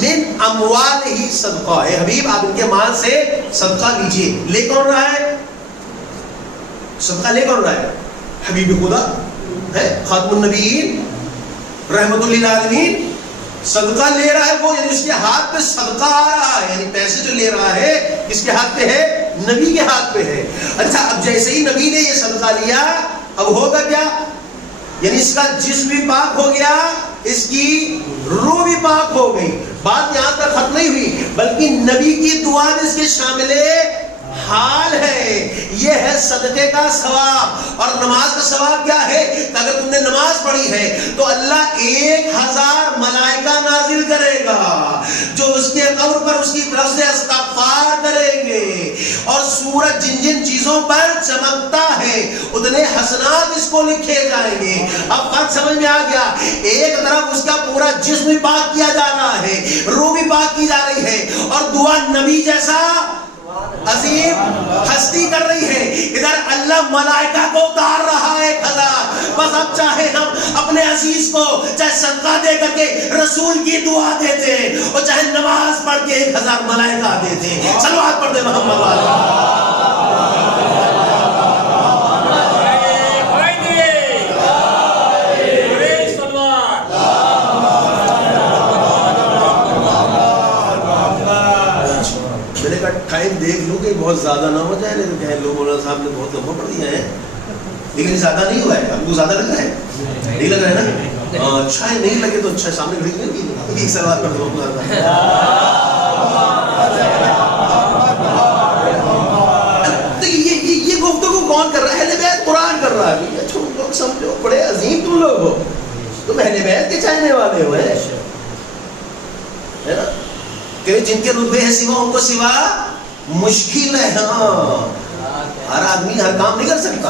من اموالہ صدقہ، اے حبیب آپ ان کے مال سے صدقہ لیجئے۔ لے کون رہا ہے صدقہ؟ لے کون رہا ہے؟ حبیب خدا ہے، خاتم النبیین، رحمت للعالمین، صدقہ لے رہا ہے وہ، یعنی اس کے ہاتھ پہ صدقہ آ رہا ہے، یعنی پیسے جو لے رہا ہے کس کے ہاتھ پہ ہے؟ نبی کے ہاتھ پہ ہے۔ اچھا اب جیسے ہی نبی نے یہ صدقہ لیا اب ہوگا کیا؟ یعنی اس کا جسم بھی پاک ہو گیا، اس کی روح بھی پاک ہو گئی۔ بات یہاں تک ختم نہیں ہوئی، بلکہ نبی کی دعا بھی اس کے شامل حال ہے۔ یہ ہے صدقے کا ثواب۔ اور نماز کا ثواب کیا ہے؟ کہ اگر تم نے نماز پڑھی ہے تو اللہ 1000 ملائکہ نازل کرے گا جو اس کے قبر پر اس کی طرف سے استغفار کریں گے، اور سورج جن جن چیزوں پر چمکتا ہے اتنے حسنات اس کو لکھے جائیں گے. اب فرق سمجھ میں آ گیا. ایک طرف اس کا پورا جسم بھی پاک کیا جا رہا ہے, روح بھی پاک کی جا رہی ہے, اور دعا نبی جیسا عظیم ہستی کر رہی ہے. ادھر اللہ ملائکہ کو اتار رہا ہے 1000. بس اب چاہے ہم اپنے عزیز کو چاہے صدقہ دے کر کے رسول کی دعا دیتے, اور چاہے نماز پڑھ کے 1000 ملائکہ دیتے. صلوات پڑھ دے محمد والے. ٹائم دیکھ لوں کہ بہت زیادہ نہ ہو جائے, نہیں تو کہیں لوگ مولانا صاحب نے بہت لمبا پڑھ دیا ہے, لیکن زیادہ نہیں ہوا ہے. اب کو زیادہ لگ رہا ہے, نہیں لگ رہا ہے نا؟ اچھا ہے, نہیں لگے تو اچھا, سامنے کھڑی نہیں ایک سوال پڑھ دو. یہ گفتگو کون کر رہا ہے؟ اہل بیت قرآن کر رہا ہے. تم لوگ سمجھو بڑے عظیم تم لوگ ہو, تم اہل بیت کے چاہنے والے ہو, ہے نا, کہ جن کے رتبے ہیں سوا ان کو سوا مشکل ہے. ہاں, ہر آدمی ہر کام نہیں کر سکتا.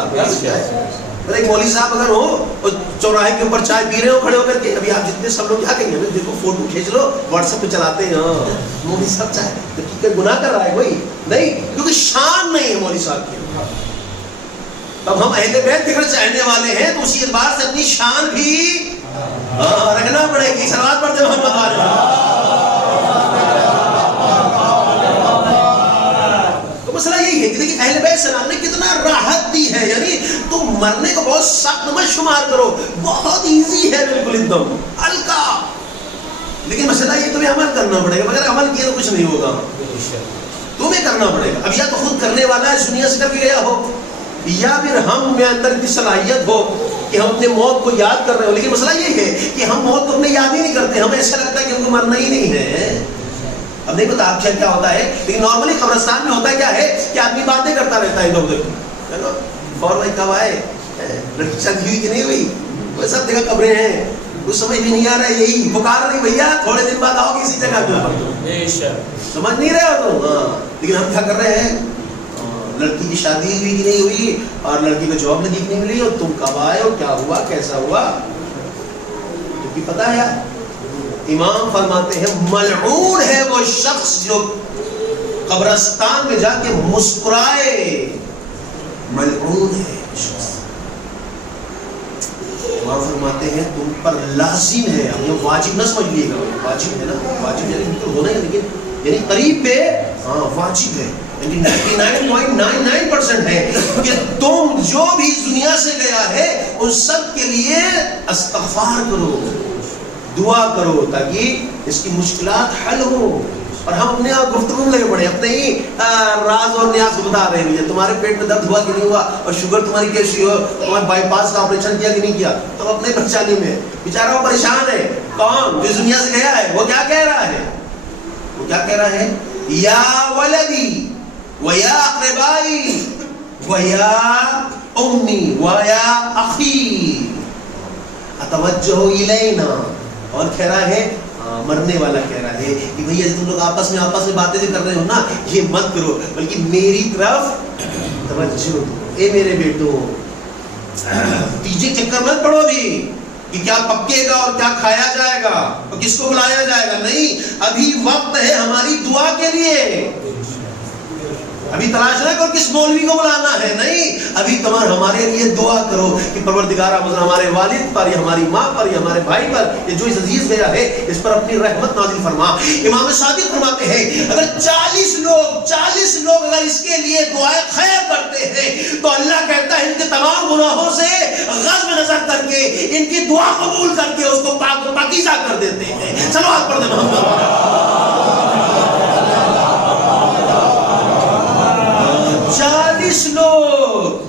ایک مولوی صاحب اگر ہو اور چوراہے کے اوپر چائے پی رہے ہو کھڑے ہو کر کے, ابھی آپ جتنے سب لوگ کیا کہیں گے, دیکھو فوٹو کھینچ لو واٹس ایپ پہ چلاتے ہیں, ہاں مولوی صاحب چاہے گناہ کر رہا ہے کوئی نہیں, کیونکہ شان نہیں ہے مولوی صاحب کی. اب ہم اہل بیت کے چاہنے والے ہیں تو اسی اعتبار سے اپنی شان بھی رکھنا پڑے گی. صلوات پڑھتے محمد والے. مسئلہ یہی ہے کہ دیکھیں اہل بیت سلام نے کتنا راحت دی ہے. یعنی تم مرنے کو بہت سخت مت شمار کرو, بہت ایزی ہے, بالکل ایک دم ہلکا. لیکن مسئلہ یہ تمہیں عمل کرنا پڑے گا. مگر عمل کیا تو کچھ نہیں ہوگا, تمہیں کرنا پڑے گا. اب یا تو خود کرنے والا ہے, دنیا سے کر کے گیا ہو, یا پھر ہم میں اندر اتنی صلاحیت ہو کہ ہم اپنے موت کو یاد کر رہے ہو. لیکن مسئلہ یہ ہے کہ ہم موت کو اپنے یاد ہی نہیں کرتے, ہمیں ایسا لگتا ہے کہ ہم کو مرنا ہی نہیں ہے. اب نہیں پتا آپ کیا ہوتا ہے, لیکن نارملی قبرستان میں ہوتا کیا ہے کہ آدمی باتیں کرتا رہتا ہے ادھر ادھر. فور بھائی کب آئے, لڑکی شادی ہوئی کہ نہیں ہوئی, وہ سب جگہ قبریں ہیں, کچھ سمجھ بھی نہیں آ رہا ہے. یہی پکار نہیں بھیا تھوڑے دن بعد آؤ کسی جگہ کے اوپر, سمجھ نہیں رہے ہو تم. ہاں, لیکن ہم کیا کر رہے ہیں, لڑکی کی شادی ہوئی کہ نہیں ہوئی, اور لڑکی کو جاب لگی کہ نہیں ملی, اور تم کب آئے ہو, کیا ہوا, کیسا ہوا, کیونکہ پتا ہے. امام فرماتے ہیں ملعون ہے وہ شخص جو قبرستان میں جا کے مسکرائے, ملعون ہے شخص. امام فرماتے ہیں تم پر لازم ہے, اب یہ واجب نہ سمجھ لیے گا, واجب ہے نا, واجب یعنی ہونا ہے, لیکن یعنی قریب پہ ہاں واجب ہے, 99.99% ہے کہ تم جو بھی دنیا سے گیا ہے ان سب کے لیے استغفار کرو, دعا کرو, تاکہ اس کی مشکلات حل ہو. اور ہم اپنے آپ گفتگو لگے پڑے, اپنے ہی راز اور نیاز کو بتا رہے ہیں. تمہارے پیٹ میں درد ہوا کہ نہیں ہوا, اور شوگر تمہاری کیسی ہو, تمہارے بائی پاس کا آپریشن کیا کہ نہیں کیا. تم اپنے پریشانی میں, بیچارہ وہ پریشان ہے. کون جو دنیا سے گیا ہے وہ کیا کہہ رہا ہے, وہ کیا کہہ رہا ہے, یا ولدی ویا اقربائی ویا امی ویا اخی اتوجہ الینا. اور کہہ رہا ہے, مرنے والا کہہ رہا ہے کہ بھئی تم لوگ آپس میں باتیں جو کر رہے ہو نا, یہ مت کرو, بلکہ میری طرف توجہ دو. اے میرے بیٹو, تیجے چکر مت پڑو بھی کہ کیا پکے گا اور کیا کھایا جائے گا اور کس کو بلایا جائے گا. نہیں, ابھی وقت ہے ہماری دعا کے لیے. ابھی تلاش نہ کرو کس مولوی کو بلانا ہے, نہیں, ابھی تمہارا ہمارے لیے دعا کرو کہ پروردگار ہمارے والد پر یا ہماری ماں پر یا ہمارے بھائی پر یا جو اس عزیز گیا ہے اس پر اپنی رحمت نازل فرما. امام صادق فرماتے ہیں اگر 40 لوگ اگر اس کے لیے دعائیں خیر کرتے ہیں تو اللہ کہتا ہے ان کے تمام گناہوں سے غضب نظر کر کے ان کی دعا قبول کر کے اس کو پاکیزہ کر دیتے ہیں. صلوات پڑھ دیں محمد. 40 لوگ,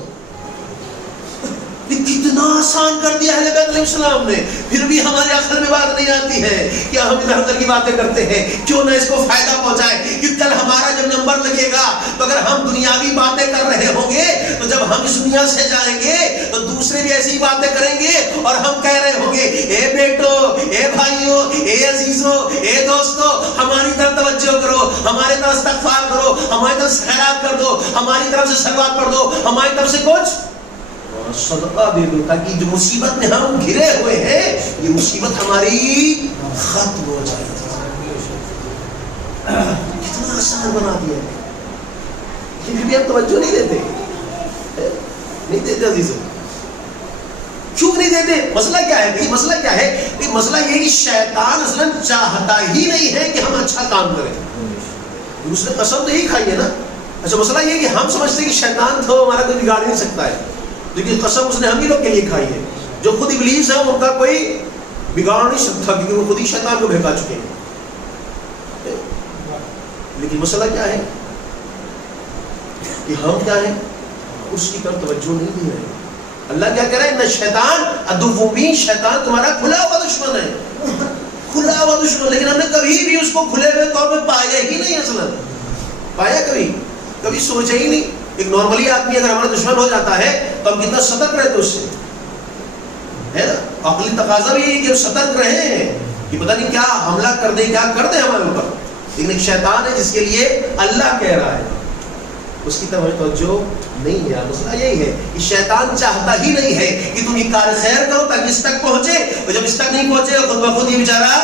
کتنا آسان کر دیا اہل بیت علیہ السلام نے. پھر بھی ہمارے عقل میں بات نہیں آتی ہے کہ ہم ادھر ادھر کی باتیں کرتے ہیں, کیوں نہ اس کو فائدہ پہنچائے کہ کل ہمارا جب نمبر لگے گا تو اگر ہم دنیاوی باتیں کر رہے ہوں گے تو جب ہم اس دنیا سے جائیں گے تو دوسرے بھی ایسی باتیں کریں گے اور ہم کہہ رہے ہوں گے اے بیٹو, اے بھائیوں, اے عزیزوں, اے دوستو, ہماری طرف توجہ کرو, ہماری طرف استغفار کرو، ہماری طرف سے خیرات کر دو، ہماری طرف سے صلوات پڑھ دو، ہماری طرف سے کچھ صدقہ دے دو، تاکہ جو مصیبت میں ہم گھرے ہوئے ہیں یہ مصیبت ہماری ختم ہو جائے۔ کتنا آسان بنا دیا ہے، پھر بھی ہم توجہ نہیں دیتے، نہیں دیتے عزیزوں۔ کیوں نہیں دیتے؟ مسئلہ کیا ہے بھائی؟ مسئلہ کیا ہے؟ مسئلہ یہ کہ شیطان اصلا چاہتا ہی نہیں ہے کہ ہم اچھا کام کریں، اس نے قسم تو یہی کھائی ہے نا۔ اچھا مسئلہ یہ کہ ہم سمجھتے ہیں کہ شیطان تو ہمارا کوئی بگاڑ نہیں سکتا ہے، لیکن قسم اس نے ہم ہی لوگ کے لیے کھائی ہے۔ جو خود ابلیس ہے ان کا کوئی بگاڑ نہیں سکتا، کیونکہ وہ خود ہی شیطان کو بہکا چکے ہیں۔ لیکن مسئلہ کیا ہے کہ ہم کیا ہیں، اس کی طرف توجہ نہیں دے رہے۔ اللہ کیا کہہ رہا ہے؟ نہ شیطان عدو مبین، شیطان تمہارا کھلا ہوا دشمن ہے، کھلا ہوا دشمن، لیکن ہم نے کبھی بھی اس کو کھلے ہوئے طور پہ پایا ہی نہیں۔ اصلا پایا کبھی سوچا ہی نہیں۔ ایک نارملی آدمی اگر ہمارا دشمن ہو جاتا ہے تو ہم کتنا سترک رہتے اس سے، ہے نا؟ عقلی تقاضا بھی ہے کہ ہم سترک رہے ہیں کہ پتہ نہیں کیا حملہ کر دیں، کیا کر دیں ہمارے اوپر۔ لیکن ایک شیطان ہے جس کے لیے اللہ کہہ رہا ہے، اس کی طرف توجہ نہیں ہے۔ مسئلہ یہی ہے کہ شیطان چاہتا ہی نہیں ہے کہ تم یہ کار خیر کرو تاکہ اس تک پہنچے، اور جب اس تک نہیں پہنچے خود بخود یہ بیچارہ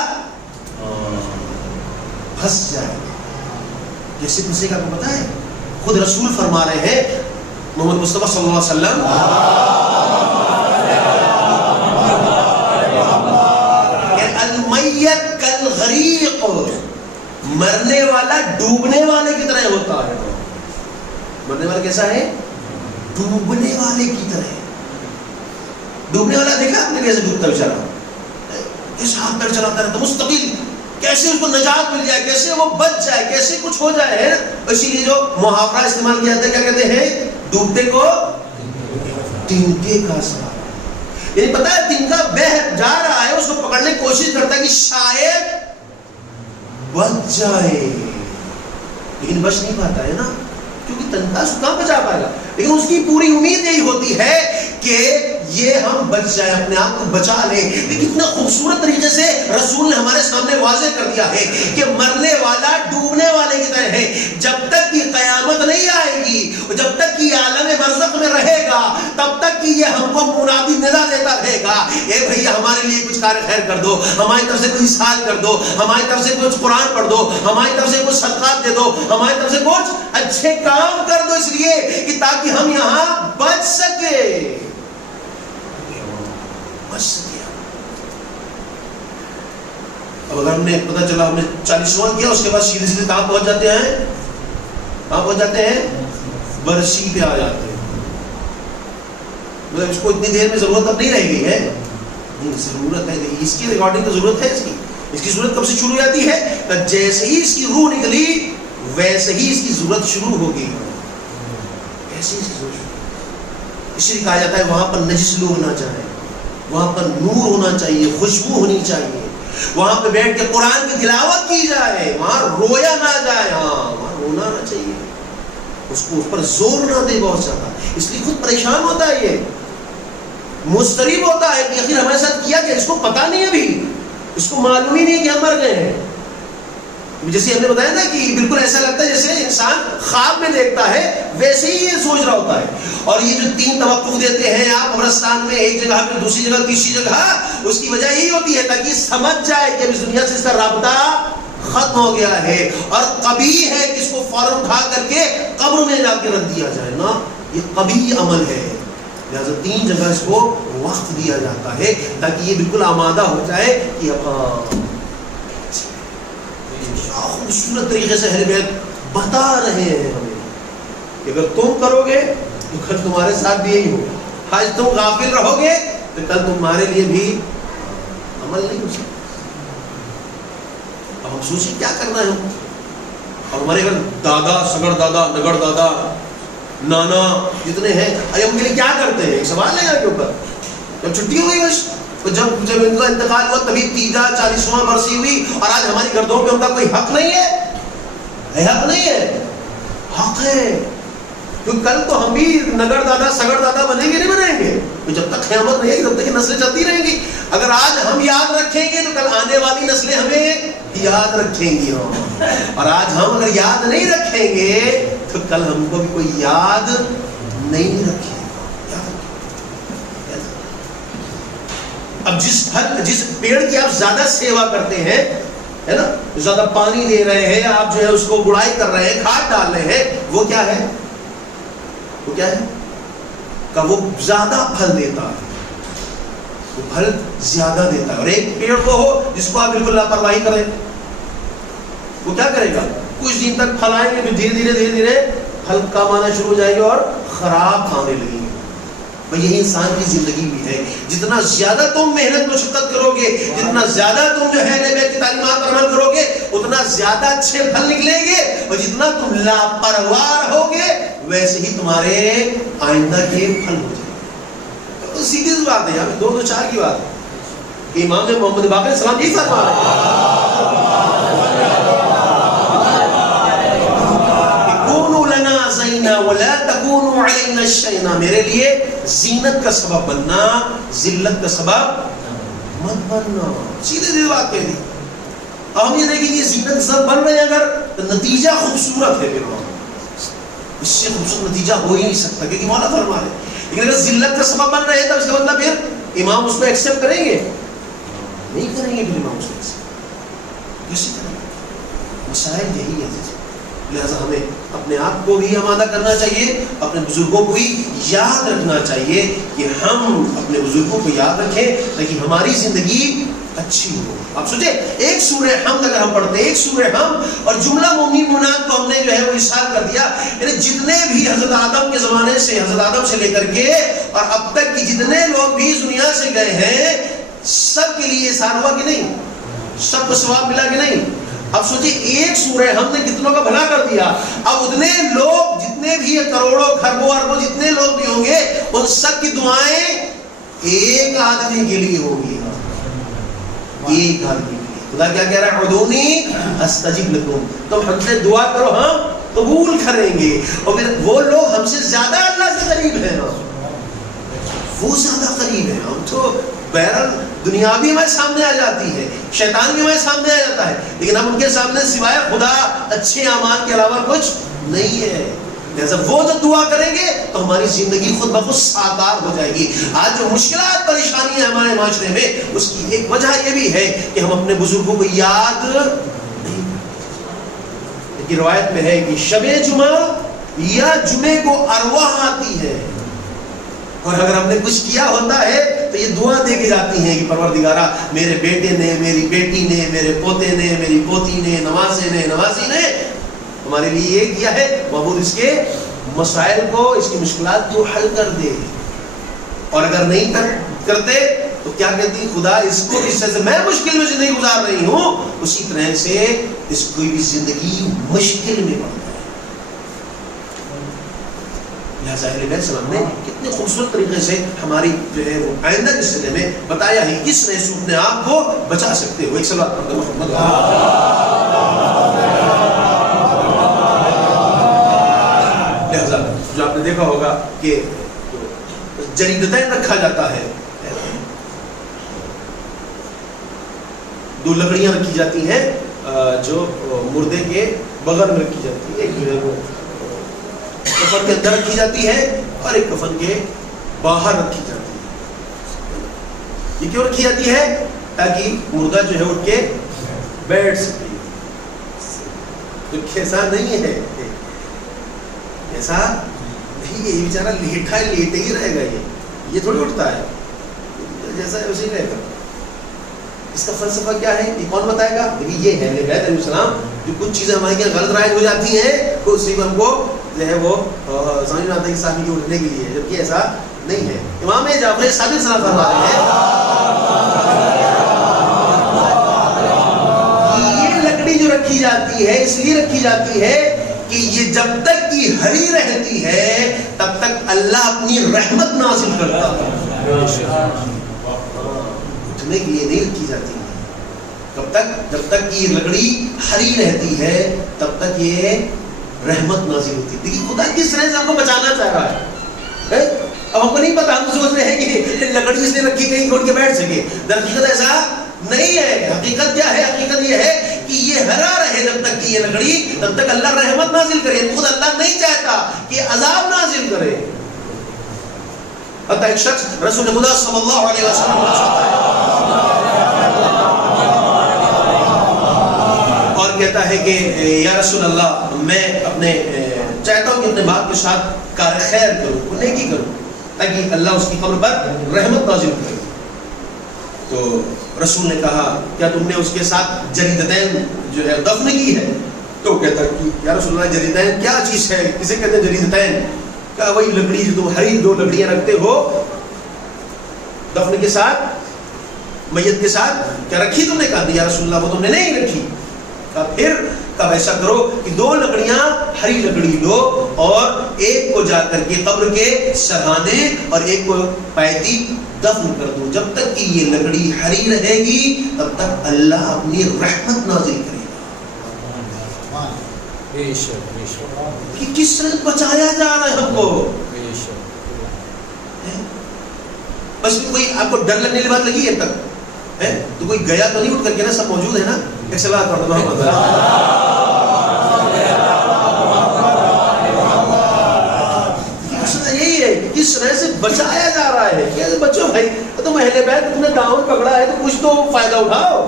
پھنس جائے۔ جیسے کسی کا کو پتا ہے، خود رسول فرما رہے ہیں محمد مصطفیٰ صلی اللہ علیہ وسلم، کہ المیت کالغریق، مرنے والا ڈوبنے والے کی طرح ہوتا ہے۔ مرنے والا کیسا ہے؟ ڈوبنے والے کی طرح۔ ڈوبنے والا دیکھا آپ نے کیسے ڈوبتا بیچارہ، کیسے ہاتھ پیر چلاتا رہتا مستقل، کیسے اس کو نجات مل جائے، کیسے وہ بچ جائے، کیسے کچھ ہو جائے، ہے نا؟ اسی لیے جو محاورہ استعمال کیا جاتا ہے، کیا کہتے ہیں؟ ڈوبتے کو تنکے کا سہارا۔ یعنی پتا ہے تنکا بہہ جا رہا ہے، اس کو پکڑنے کی کوشش کرتا ہے کہ شاید بچ جائے، لیکن بچ نہیں پاتا ہے نا، کیونکہ تنکا اس کو کہاں بچا پائے گا۔ لیکن اس کی پوری امید یہی ہوتی ہے کہ یہ ہم بچ جائیں، اپنے آپ کو بچا لیں۔ لیکن کتنا خوبصورت طریقے سے رسول نے ہمارے سامنے واضح کر دیا ہے کہ مرنے والا ڈوبنے والے کی طرح ہے۔ جب تک کہ قیامت نہیں آئے گی، جب تک کہ عالم برزخ میں رہے گا، تب تک کہ یہ ہم کو منادی ندا دیتا رہے گا، اے بھیا ہمارے لیے کچھ کار خیر کر دو، ہماری طرف سے کوئی اصحال کر دو، ہماری طرف سے کچھ قرآن پڑھ دو، ہماری طرف سے کچھ صدقات دے دو، ہماری طرف سے کچھ اچھے کام کر دو، اس لیے کہ تاکہ ہم یہاں بچ سکے۔ اب اگر ہم نے پتہ چلا ہم نے 40واں کیا، اس کے بعد سیدھے سیدھے کہاں پہنچ جاتے ہیں؟ کہاں پہنچ جاتے ہیں؟ برسی پہ آ جاتے ہیں۔ مطلب اس کو اتنی دیر میں ضرورت اب نہیں رہ گئی ہے، نہیں ضرورت ہے، اس کی ریکارڈنگ تو ضرورت ہے، اس کی ضرورت کب سے شروع ہو جاتی ہے؟ تو جیسے ہی اس کی روح نکلی ویسے ہی اس کی ضرورت شروع ہوگی، ایسے ہی اس کی ضرورت شروع۔ اس لیے کہا جاتا ہے وہاں پر نجس لوگ نہ جائیں، وہاں پر نور ہونا چاہیے، خوشبو ہونی چاہیے، وہاں پہ بیٹھ کے قرآن کی تلاوت کی جائے، وہاں رویا نہ جائے، ہاں وہاں رونا نہ چاہیے، اس کو اس پر زور نہ دے بہت زیادہ۔ اس لیے خود پریشان ہوتا ہے، یہ مضطرب ہوتا ہے کہ آخر ہمارے ساتھ کیا کہ اس کو پتا نہیں ہے، ابھی اس کو معلوم ہی نہیں کہ ہم مر گئے ہیں۔ جیسے ہم نے بتایا نا کہ بالکل ایسا لگتا ہے جیسے انسان خواب میں دیکھتا ہے، ویسے ہی یہ سوچ رہا ہوتا ہے۔ اور یہ جو 3 توقف دیتے ہیں آپ قبرستان میں، ایک جگہ پہ، دوسری جگہ، تیسری جگہ، اس کی وجہ یہی ہوتی ہے تاکہ سمجھ جائے کہ اس دنیا سے اس کا رابطہ ختم ہو گیا ہے، اور قبیح ہے کہ اس کو فوراً اٹھا کر کے قبر میں جا کے رکھ دیا جائے نا، یہ قبیح عمل ہے۔ لہٰذا 3 جگہ اس کو وقت دیا جاتا ہے تاکہ یہ بالکل آمادہ ہو جائے کہ اب خوبصورت طریقے سے اہل بیت بتا رہے ہیں ہمیں کہ اگر تم کرو گے تو کل تمہارے ساتھ بھی یہی ہوگا، آج تم غافل رہو گے تو کل تمہارے لیے بھی عمل نہیں ہو سکتا۔ اب ہم سوچیں کیا کرنا ہے، اور ہمارے گھر دادا، سگڑ دادا، نگڑ دادا، نانا جتنے ہیں، ہم کے لیے کیا کرتے ہیں؟ ایک سوال ہے یہاں کے اوپر۔ جب چھٹی ہوئی بس، جب ان کا انتقال ہوا تبھی 40واں برسی ہوئی، اور آج ہماری گردوں پہ ان کا کوئی حق نہیں ہے، حق نہیں ہے، حق ہے، کیونکہ کل تو ہم بھی نگر دادا سگڑ دادا بنیں گے نہیں بنیں گے، جب تک قیامت نہیں ہے تب تک نسلیں چلتی رہیں گی۔ اگر آج ہم یاد رکھیں گے تو کل آنے والی نسلیں ہمیں یاد رکھیں گی ہم. اور آج ہم اگر یاد نہیں رکھیں گے تو کل ہم کو بھی کوئی یاد نہیں رکھے گا. اب جس پیڑ کی آپ زیادہ سیوا کرتے ہیں ہے نا, زیادہ پانی دے رہے ہیں آپ, جو ہے اس کو گڑائی کر رہے ہیں, کھاد ڈال رہے ہیں, وہ کیا ہے, وہ کیا ہے کہ وہ زیادہ پھل دیتا ہے, وہ پھل زیادہ دیتا ہے. اور ایک پیڑ وہ ہو جس کو آپ بالکل لاپرواہی کریں, وہ کیا کرے گا, کچھ دن تک پھل آئیں گے, پھر دھیرے دھیرے پھل کم آنا شروع ہو جائے گا اور خراب کھانے لگیں گے. یہی انسان کی زندگی بھی ہے. جتنا زیادہ تم محنت مشقت کرو گے, جتنا زیادہ تم جو ہے نبی کی تعلیمات پر عمل کرو گے, اتنا زیادہ اچھے پھل نکلیں گے. اور جتنا تم لاپرواہ ہوگے ویسے ہی تمہارے آئندہ کے پھل ہو جائیں گے. تو سیدھی سی بات ہے, یہاں پہ 2-4 کی بات ہے کہ امام محمد باقر علیہ السلام یہی فرما رہے ہیں, وَلَا تَكُونُوا عَلَيْنَا الشَّيْنَا, میرے لیے زینت کا سبب بننا, ذلت کا سبب مت بننا. سیدھے سی بات کہہ دی. اب ہم یہ دیکھیں گے زینت کا سبب بن رہے ہیں اگر, تو نتیجہ خوبصورت ہے, پھر اس سے خوبصورت نتیجہ ہو ہی نہیں سکتا کیونکہ مولا فرما رہے. لیکن اگر ذلت کا سبب بن رہے ہیں تو اس کا مطلب پھر امام اس کو ایکسپٹ کریں گے نہیں کریں گے, پھر امام اس کو ایکسپٹ کیسے کریں گے. مسائل یہی ہے. لہذا ہمیں اپنے آپ کو بھی آمادہ کرنا چاہیے, اپنے بزرگوں کو بھی یاد رکھنا چاہیے کہ ہم اپنے بزرگوں کو یاد رکھیں تاکہ ہماری زندگی اچھی ہو. آپ سوچیں, ایک سورہ حمد اگر ہم پڑھتے ہیں, ایک سورہ حمد اور جملہ مومنین مومنات کو ہم نے جو ہے وہ ارشاد کر دیا, یعنی جتنے بھی حضرت آدم کے زمانے سے, حضرت آدم سے لے کر کے اور اب تک کی جتنے لوگ بھی دنیا سے گئے ہیں, سب کے لیے احسان ہوا کہ نہیں, سب کو ثواب ملا کہ نہیں. اب سوچیں ایک سورہ ہم نے کتنوں کا بھلا کر دیا. اب اتنے لوگ جتنے بھی کروڑوں کھربوں اربوں جتنے لوگ بھی ہوں گے, ان سب کی دعائیں ایک آدمی کے لیے ہوگی, ایک آدمی کے لیے. خدا کیا کہہ رہا ہے, ادعونی استجب لکم, تم ہم سے دعا کرو ہم قبول کریں گے. اور پھر وہ لوگ ہم سے زیادہ اللہ سے قریب ہیں, وہ زیادہ قریب ہیں. ہم تو بہرحال دنیاوی ہمارے سامنے آ جاتی ہے, شیطان بھی ہمارے سامنے آ جاتا ہے, لیکن ہم ان کے سامنے سوائے خدا اچھے اعمال کے علاوہ کچھ نہیں ہے. جیسا وہ جو دعا کریں گے تو ہماری زندگی خود بخود ساکار ہو جائے گی. آج جو مشکلات پریشانی ہے ہمارے معاشرے میں, اس کی ایک وجہ یہ بھی ہے کہ ہم اپنے بزرگوں کو یاد نہیں. ایک روایت میں ہے کہ شب جمعہ یا جمعے کو ارواح آتی ہے, اور اگر ہم نے کچھ کیا ہوتا ہے تو یہ دعا دے کے جاتی ہیں کہ پروردگارہ میرے بیٹے نے, میری بیٹی نے, میرے پوتے نے, میری پوتی نے, نوازے نے, نوازی نے ہمارے لیے یہ کیا ہے, معبود اس کے مسائل کو, اس کی مشکلات کو حل کر دے. اور اگر نہیں کرتے تو کیا کہتی, خدا اس کو اس طرح سے میں مشکل میں زندگی گزار رہی ہوں, اسی طرح سے اس کو بھی زندگی مشکل میں پڑ. لہٰذا اہل بیت السلام نے کتنے خوبصورت طریقے سے ہماری جو ہے وہ آئندہ کے سلسلے میں بتایا ہے کس طرح سے اپنے آپ کو بچا سکتے ہو. ایک صلوات پڑھ دو محمد. لہٰذا جو آپ نے دیکھا ہوگا کہ جریدتین رکھا جاتا ہے, 2 لکڑیاں رکھی جاتی ہیں جو مردے کے بغل میں رکھی جاتی ہے, ایک جو ہے وہ کفن کے اندر رکھی جاتی ہے اور ایک کفن کے باہر رکھی جاتی ہے. یہ کیوں رکھی جاتی ہے, تاکہ مردہ جو ہے اٹھ کے بیٹھ سکے. ایسا نہیں ہے, ایسا نہیں ہے, یہ بیچارہ لیٹا ہے, لیٹے ہی رہے گا, یہ تھوڑی اٹھتا ہے, جیسا ہے ویسے ہی رہے گا. اس کا فلسفہ کیا ہے, یہ کون بتائے گا؟ یہ ہے نبی علیہ السلام. جو کچھ چیزیں ہماری یہاں غلط رائج ہو جاتی ہیں تو اسی میں ہم کو جو ہے وہ سمجھ میں آتا ہے کہ صاحب کی اٹھنے کے لیے, جبکہ ایسا نہیں ہے. امام جعفر صادق صلی اللہ علیہ وسلم ہیں یہ لکڑی جو رکھی جاتی ہے اس لیے رکھی جاتی ہے کہ یہ جب تک کی ہری رہتی ہے تب تک اللہ اپنی رحمت نازل کرتا ہے. اٹھنے کے لیے نہیں رکھی جاتی ہے. کب تک؟ جب تک یہ لکڑی ہری رہتی ہے تب تک یہ رحمت نازل ہوتی ہے. دیکھیے خدا کس طرح سے ہم کو بچانا چاہ رہا ہے. اب ہم کو نہیں پتا, ہم سوچ رہے ہیں کہ لکڑی اس نے رکھی کہیں اٹھ کے بیٹھ سکے. در حقیقت ایسا نہیں ہے. حقیقت کیا ہے؟ حقیقت یہ ہے یہ لکڑی تب تک اللہ رحمت نازل کرے. خود اللہ نہیں چاہتا کہ عذاب نازل کرے. حتیٰ ایک شخص رسول خدا صلی اللہ علیہ وسلم اور کہتا ہے کہ یا رسول اللہ میں اپنے چاہتا ہوں کہ اپنے باپ کے ساتھ کار خیر کروں, نیکی کروں, تاکہ اللہ اس کی قبر پر رحمت نازل کرے. تو رسول نے کہا کیا تم نے اس کے ساتھ جریدتین جو ہے دفن کی ہے؟ تو کہتا کہ یا رسول اللہ جریدتین کیا چیز ہے, کسے کہتے ہیں جریدتین؟ کہا وہی لکڑی جو تم ہری 2 لکڑیاں رکھتے ہو دفن کے ساتھ, میت کے ساتھ, کیا رکھی تم نے؟ کہا یا رسول اللہ وہ تم نے نہیں رکھی. کہا پھر کب ایسا کرو کہ 2 لکڑیاں ہری لکڑی لو اور ایک کو جا کر کے قبر کے سرہانے اور ایک کو پائیدی دفن کر دو. جب تک کہ یہ لکڑی ہری رہے گی تب تک اللہ اپنی رحمت نازل کرے گا. کہ کس طرح بچایا جا رہا ہے ہم کو. بس کوئی آپ کو ڈر لگنے والی بات لگی ہے تک ہے تو کوئی گیا تو نہیں اٹھ کر کے نا, سب موجود ہے نا. ایک سوال پڑھ دو یہی ہے کس طرح سے بچایا جا رہا ہے. کیا بچوں بھائی تم اہل بیت تم نے دامن پکڑا ہے تو کچھ تو فائدہ اٹھاؤ.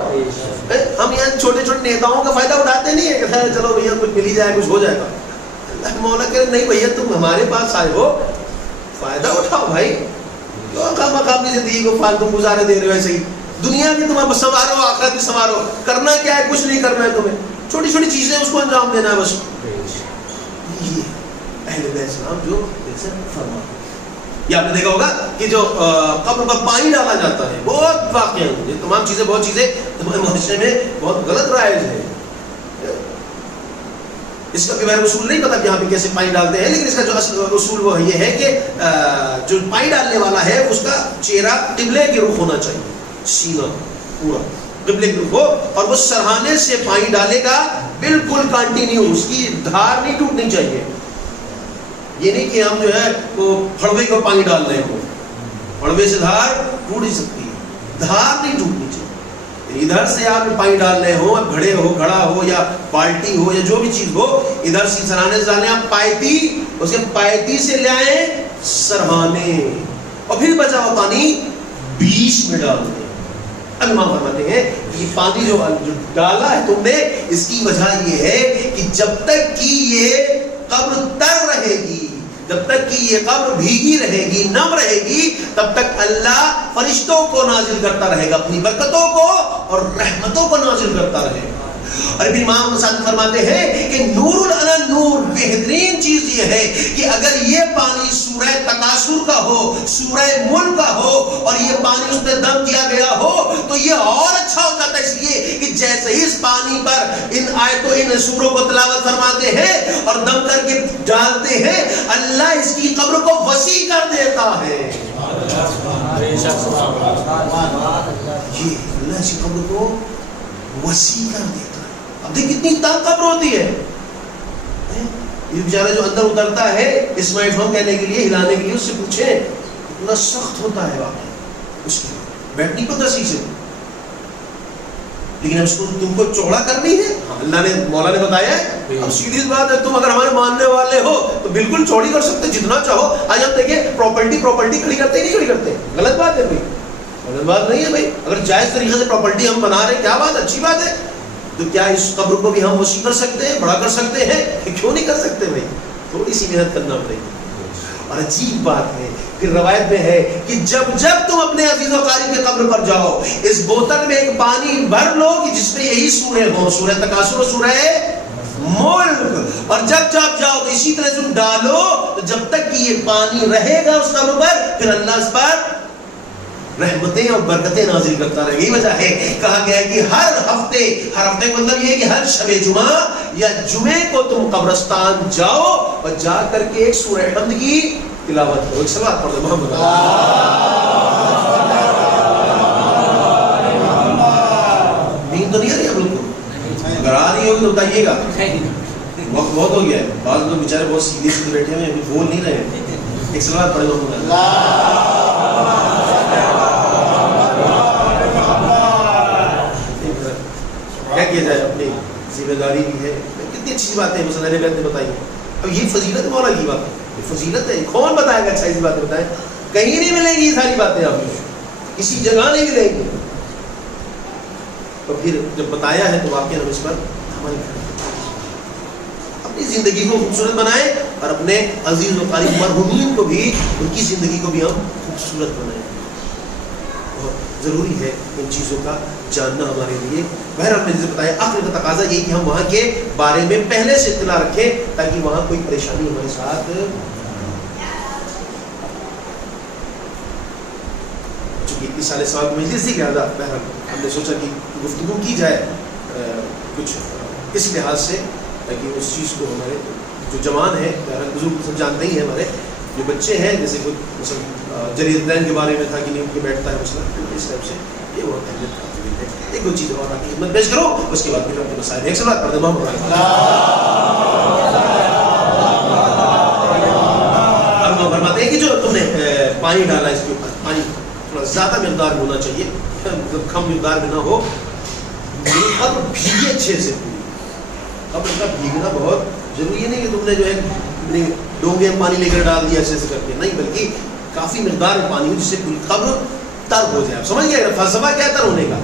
ہم یہاں چھوٹے چھوٹے نیتاؤں کا فائدہ اٹھاتے نہیں ہے کہ چلو بھیا کچھ مل ہی جائے, کچھ ہو جائے گا. اللہ مولا کہ نہیں بھیا تم ہمارے پاس آئے ہو, فائدہ اٹھاؤ بھائی. اپنی زندگی کو فالتو گزارے دے رہے ہو ایسے ہی. دنیا بھی تم سنوارو, آخرت بھی سنوارو. کرنا کیا ہے؟ کچھ نہیں کرنا ہے تمہیں. چھوٹی چھوٹی چیزیں اس کو انجام دینا ہے بس. یہ اہل بیت اسلام جو فرما. یہ آپ نے دیکھا ہوگا کہ جو قبر پر پانی ڈالا جاتا ہے, بہت واقعہ یہ تمام چیزیں بہت چیزیں معاشرے میں بہت غلط رائج ہے. اس کا بھی اصول نہیں پتا کہ یہاں پہ کیسے پانی ڈالتے ہیں, لیکن اس کا جو اصل اصول وہ یہ ہے کہ جو پانی ڈالنے والا ہے اس کا چہرہ قبلے کے رخ ہونا چاہیے, سینہ پورا قبلے کے رخ ہو, اور وہ سرہانے سے پانی ڈالے گا بالکل کنٹینیو, اس کی دھار نہیں ٹوٹنی چاہیے. یہ نہیں کہ ہم جو ہے وہ پھڑوے کو پانی ڈال رہے ہوں, پھڑوے سے دھار ٹوٹ ہی سکتی ہے, دھار نہیں ٹوٹنی چاہیے. ادھر سے آپ پانی ڈال رہے ہو, گھڑے ہو, گھڑا ہو یا بالٹی ہو یا جو بھی چیز ہو, ادھر سے سرہانے سے ڈالیں آپ پائتی, اس کے پائتی سے لے آئیں سرہانے, اور پھر بچا ہوا پانی بیچ میں ڈال دیں. اب امام فرماتے ہیں یہ پانی جو ڈالا ہے تم نے, اس کی وجہ یہ ہے کہ جب تک کہ یہ قبر تر رہے گی, جب تک کہ یہ قبر بھیگی رہے گی, نم رہے گی, تب تک اللہ فرشتوں کو نازل کرتا رہے گا, اپنی برکتوں کو اور رحمتوں کو نازل کرتا رہے گا. اور پھر امام صاحب فرماتے ہیں کہ نور علی نور, بہترین چیز یہ ہے کہ اگر یہ پانی سورہ تکاثر کا ہو, سورہ ملک کا ہو, اور یہ پانی اس میں دم کیا گیا ہو تو یہ اور اچھا ہو جاتا ہے. اس لیے کہ جیسے ہی اس پانی پر ان آیتوں ان سوروں کو تلاوت فرماتے ہیں اور دم کر کے ڈالتے ہیں, اللہ اس کی قبر کو وسیع کر دیتا ہے. اللہ اس کی قبر کو وسیع کر دیتا ہے. اب دیکھ کتنی تنگ قبر ہوتی ہے. یہ بیچارہ جو اندر اترتا ہے اسمائل فارم کہنے کے لیے, ہلانے کے لیے, اس سے پوچھیں اتنا سخت ہوتا ہے واقعی, اس کی بیٹھ نہیں پتا صحیح سے. لیکن اس کو تم کو چوڑا کرنی ہے, اللہ نے مولا نے بتایا ہے. اب سیدھی بات ہے, تم اگر ہمارے ماننے والے ہو تو بالکل چوڑی کر سکتے جتنا چاہو. آج ہم دیکھیں پراپرٹی کھڑی کرتے نہیں کھڑی کرتے, غلط بات ہے بھائی, غلط بات نہیں ہے بھائی. اگر جائز طریقے سے پراپرٹی ہم بنا رہے ہیں کیا بات, اچھی بات ہے. تو کیا اس قبر کو بھی ہم وسیع کر سکتے ہیں, بڑا کر سکتے ہیں؟ کیوں نہیں کر سکتے بھائی, تھوڑی سی محنت کرنا پڑے گی. اور عجیب بات ہے کہ روایت میں ہے کہ جب تم اپنے عزیز و قریب کی قبر پر جاؤ, اس بوتل میں ایک پانی بھر لو کہ جس میں یہی سورہ ہو, سورہ تکاثر و سورہ ملک, اور جب جاؤ تو اسی طرح تم ڈالو, تو جب تک کہ یہ پانی رہے گا اس قبر پر, پھر اللہ اس پر رحمتیں اور برکتیں نازل کرتا رہے. یہی وجہ ہے کہا گیا ہے کہ ہر ہفتے کا مطلب یہ ہے کہ ہر شب جمعہ یا جمعے کو تم قبرستان جاؤ اور جا کر کے ایک سورہ حمد کی تلاوت کرو. ایک سوال پڑھ دو محمد. نیند تو نہیں آ رہی ہم لوگ کو؟ اگر آ رہی ہوگی تو بتائیے گا. وقت بہت ہو گیا ہے, بعض لوگ بیچارے بہت سیدھے بیٹھے ہوئے ہیں, بول نہیں رہے. ایک سوال پڑھ دو محمد. کیا کیا جائے, اپنی ذمہ داری بھی ہے. کتنی اچھی باتیں ہیں مثلا نے بتائی ہیں. اب یہ فضیلت مولا کی بات ہے, یہ فضیلت ہے. کون بتائے گا اچھا ایسی باتیں بتائیں؟ کہیں نہیں ملیں گی یہ ساری باتیں, آپ کو کسی جگہ نہیں ملیں گی. تو پھر جب بتایا ہے تو واقعی ہم اس پر عمل کریں, اپنی زندگی کو خوبصورت بنائیں اور اپنے عزیز و قریب مرحومین کو بھی, ان کی زندگی کو بھی ہم خوبصورت بنائیں. بہت ضروری ہے ان چیزوں کا جاننا ہمارے لیے. بہرحال میں نے بتایا عقل کا تقاضا یہ کہ ہم وہاں کے بارے میں پہلے سے اطلاع رکھیں تاکہ وہاں کوئی پریشانی ہمارے ساتھ. چونکہ اس سال سوال مجلس ہی کیا تھا, بہرحال ہم نے سوچا کہ گفتگو کی جائے کچھ اس لحاظ سے تاکہ اس چیز کو ہمارے جو جوان ہیں, بزرگ سب جانتے ہی ہیں, ہمارے جو بچے ہیں جیسے کچھ مثلا جریدین کے بارے میں تھا کہ نہیں ان کے بیٹھتا ہے مثلا, اس ٹائپ سے یہ وہ اہمیت کا دلیل ہے. ایک دو چیز اور آپ کی خدمت پیش کرو, اس کے بعد پھر اپنے مسائل ایک سوال پڑھ دیں. اب فرماتے ہیں کہ جو تم نے پانی ڈالا اس کے اوپر, پانی تھوڑا زیادہ مقدار ہونا چاہیے, کم مقدار میں نہ ہو, اور بھیگے اچھے سے. اب ان کا بھیگنا بہت ضروری ہے, نہیں کہ تم نے جو ہے ڈونگے میں پانی لے کر ڈال دیا ایسے کر کے, نہیں, بلکہ کافی مقدار میں پانی ہو جس سے قبر تر ہو جائے. سمجھ گئے فلسفہ کیا تر ہونے کا؟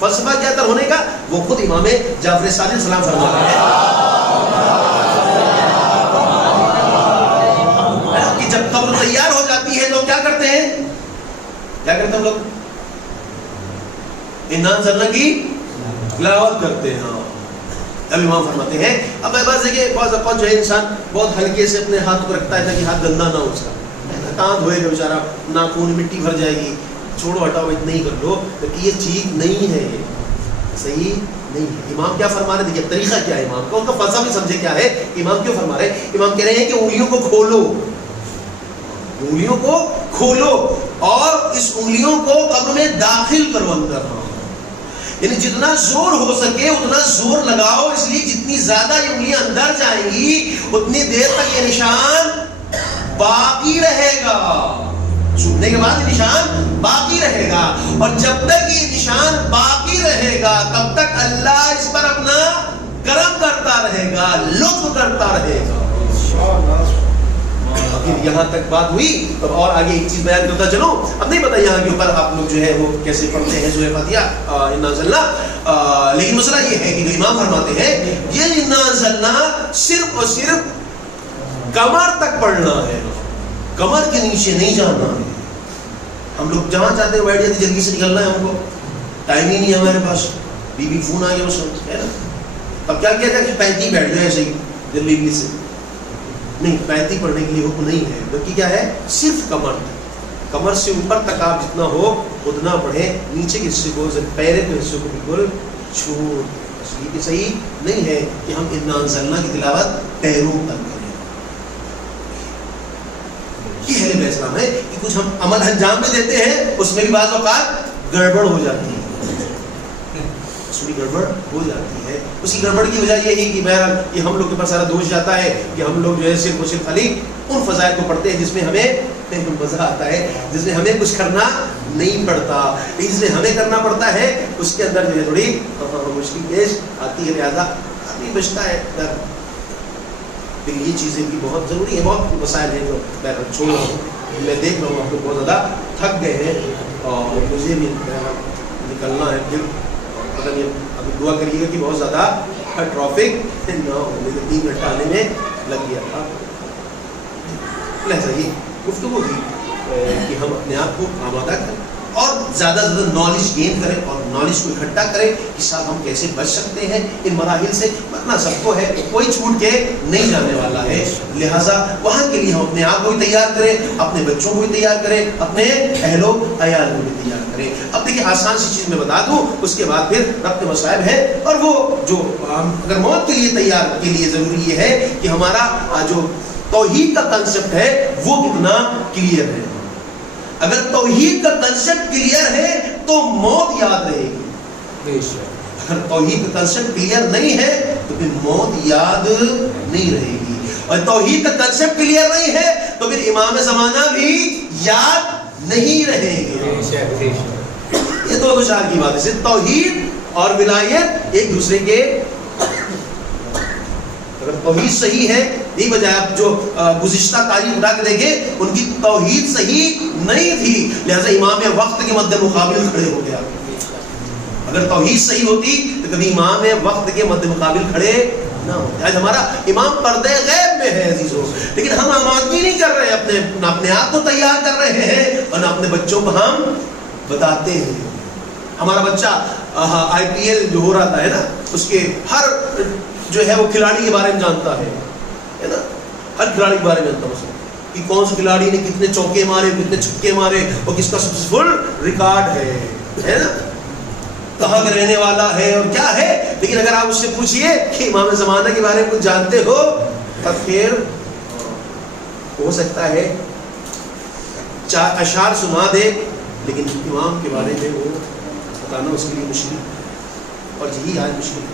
فلسفہ کیا تر ہونے کا وہ خود امام جعفر صادق سلام فرما رہے ہیں کہ جب قبر تیار ہو جاتی ہے تو کیا کرتے ہیں, کیا کرتے ہیں ہم لوگ؟ انا انزلنا کی تلاوت کرتے ہیں. اب امام فرماتے ہیں, اب بات ہے کہ بعض اوقات جو ہے انسان بہت ہلکے سے اپنے ہاتھ کو رکھتا ہے تاکہ ہاتھ گندا نہ ہو, اس کا کان دھوئے گا بیچارہ, ناخون مٹی بھر جائے گی, چھوڑو ہٹاؤ اتنا ہی کر لو, کہ یہ ٹھیک نہیں ہے, یہ صحیح نہیں ہے. امام کیا فرما رہے, دیکھیے طریقہ کیا ہے امام کا, ان کا فلسفہ بھی سمجھے کیا ہے. امام کیوں فرما رہے, امام کہہ رہے ہیں کہ انگلیوں کو کھولو, انگلیوں کو کھولو اور اس انگلیوں کو قبر میں داخل کرو اندر. یعنی جتنا زور ہو سکے اتنا زور لگاؤ, اس لیے جتنی زیادہ یہ انگلیاں اندر جائیں گی اتنی دیر تک یہ نشان باقی رہے گا. چھوٹنے کے بعد یہ نشان باقی رہے گا, اور جب تک یہ نشان باقی رہے گا تب تک اللہ اس پر اپنا کرم کرتا رہے گا, لطف کرتا رہے گا. پھر یہاں تک بات ہوئی, تو اور آگے ایک چیز بیان کرتا چلو. اب نہیں پتا یہاں کے اوپر آپ لوگ جو ہے وہ کیسے پڑھتے ہیں سورہ فاتحہ انا انزلنا, لیکن مسئلہ یہ ہے کہ جو امام فرماتے ہیں یہ انا انزلنا صرف اور صرف کمر تک پڑھنا ہے, کمر کے نیچے نہیں جانا ہے. ہم لوگ جہاں چاہتے ہیں بیٹھ جاتے, جلدی سے نکلنا ہے, ہم کو ٹائم ہی نہیں ہے ہمارے پاس, بیوی فون آ گیا بس ہے نا. اب کیا کیا جائے کہ پینتی بیٹھ جائے ایسے ہی جلدی سے, نہیں, پینتی پڑھنے کے لیے حکم نہیں ہے, بلکہ کیا ہے صرف کمر تک, کمر سے اوپر تک آپ جتنا ہو اتنا پڑھیں, نیچے کے حصے کو پیرے کے حصے کو بالکل چھوڑ. اس لیے کہ صحیح نہیں ہے کہ ہم انا انزلنا کی تلاوت پیروں تک کریں. یہ اہل بیت اسلام ہے کہ کچھ ہم عمل انجام میں دیتے ہیں, اس میں بھی بعض اوقات گڑبڑ ہو جاتی ہے, اس میں گڑبڑ ہو جاتی ہے. اس کی گڑبڑ کی وجہ یہ ہے کہ بہرحال یہ ہم لوگ کے پاس سارا دوش جاتا ہے کہ ہم لوگ جو ہے صرف اور صرف خالی ان فضائل کو پڑھتے ہیں جس میں ہمیں مزہ آتا ہے, جس میں ہمیں کچھ کرنا نہیں پڑتا. جس میں ہمیں کرنا پڑتا ہے اس کے اندر جو ہے تھوڑی مشکل پیش آتی ہے, لہٰذا آدمی بچتا ہے. لیکن یہ چیزیں بھی بہت ضروری ہے. بہت مسائل ہیں جو بہرحال چھوڑ رہا ہوں, میں دیکھ رہا ہوں آپ لوگ بہت زیادہ تھک گئے ہیں اور مجھے بھی نکلنا ہے. پھر اگر یہ ابھی دعا کریے گا کہ بہت زیادہ ٹرافک نہ ہو, 3 گھنٹہ آنے میں لگ گیا تھا. لہذا یہ گفتگو تھی کہ ہم اپنے آپ کو آمادہ کریں اور زیادہ سے زیادہ نالج گین کریں اور نالج کو اکٹھا کریں کہ صاحب ہم کیسے بچ سکتے ہیں ان مراحل سے. ورنہ سب کو ہے, کوئی چھوٹ کے نہیں جانے والا ہے. لہٰذا وہاں کے لیے ہم اپنے آپ کو بھی تیار کریں, اپنے بچوں کو بھی تیار کریں, اپنے اہل و عیال کو بھی تیار کریں. اب دیکھیے آسان سی چیز میں بتا دوں, اس کے بعد پھر ربط مسائل ہے. اور وہ جو اگر موت کے لیے تیار کے لیے ضروری یہ ہے کہ ہمارا جو توحید کا کنسپٹ ہے وہ کتنا کلیئر ہے. اگر توحید کا کنسپٹ کلیئر ہے تو موت یاد رہے گی. اگر توحید کا کنسپٹ کلیئر نہیں ہے تو پھر موت یاد نہیں رہے گی. اور توحید کا کنسپٹ کلیئر نہیں ہے تو پھر امام زمانہ بھی یاد نہیں رہے گے. یہ دو چار کی بات ہے. توحید اور ولایت ایک دوسرے کے اگر توحید صحیح ہے، یہی وجہ آپ جو گزشتہ تاریخ اٹھا کے دیکھیں ان کی توحید صحیح نہیں تھی، لہذا امام وقت کے مد مقابل کھڑے ہو گیا. اگر توحید صحیح ہوتی تو کبھی امام وقت کے مد مقابل کھڑے نہ ہوتے. آج ہمارا امام پردے غیب میں ہے عزیزو، لیکن ہم آمادگی نہیں کر رہے، اپنے آپ کو تیار کر رہے ہیں اور نہ اپنے بچوں کو ہم بتاتے ہیں. ہمارا بچہ IPL جو ہو رہا تھا ہے نا، اس کے ہر جو ہے وہ کھلاڑی کے بارے میں جانتا ہے نا، ہر کھلاڑی کے بارے میں جانتا ہے کہ کون سے کھلاڑی نے کتنے چوکے مارے، کتنے چھکے مارے، اور کس کا سکسیسفل ریکارڈ ہے نا، کہاں کا رہنے والا ہے اور کیا ہے. لیکن اگر آپ اس سے پوچھئے کہ امام زمانہ کے بارے میں کچھ جانتے ہو، تب پھر ہو سکتا ہے 4 اشعار سنا دے، لیکن امام کے بارے میں وہ بتانا اس کے لیے مشکل ہے. اور یہی آج مشکل ہے،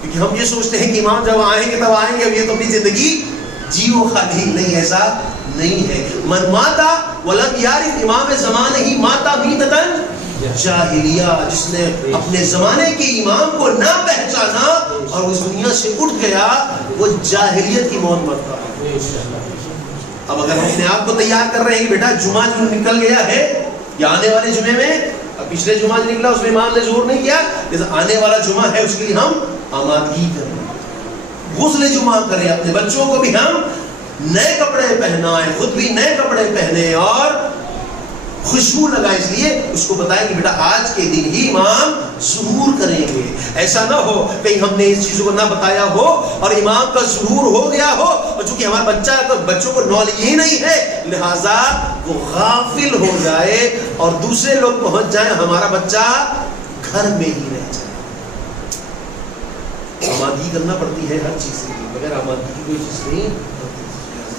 کیونکہ ہم یہ سوچتے ہیں کہ امام جب آئیں گے تب آئیں گے، اب یہ تو اپنی زندگی جیو خالی. نہیں، ایسا نہیں ہے. من ماتا ولم یعرف امام زمانہ ہی ماتا میتتن جاہلیہ، جس نے اپنے زمانے کے امام کو نہ پہچانا اور اس دنیا سے اٹھ گیا، وہ جاہلیت کی موت مرتا ہے. اب اگر ہم اپنے آپ کو تیار کر رہے ہیں کہ بیٹا جمعہ جو نکل گیا ہے، یا آنے والے جمعے میں، اب پچھلے جمعہ جو نکلا اس میں امام نے ظہور نہیں کیا، جیسے آنے والا جمعہ ہے اس کے لیے ہم آمادگی کریں، غسل جمعہ کریں، اپنے بچوں کو بھی ہم نئے کپڑے پہنائیں، خود بھی نئے کپڑے پہنے اور خوشبو لگائیں. اس لیے اس کو بتائیں کہ بیٹا آج کے دن ہی امام ظہور کریں گے. ایسا نہ ہو کہیں ہم نے اس چیزوں کو نہ بتایا ہو اور امام کا ظہور ہو گیا ہو، اور چونکہ ہمارا بچوں کو نالج ہی نہیں ہے، لہذا وہ غافل ہو جائے اور دوسرے لوگ پہنچ جائیں، ہمارا بچہ گھر میں ہی رہ جائے. آمادگی کرنا پڑتی ہے ہر چیز کے لیے، بغیر آمادگی کی کوئی چیز نہیں.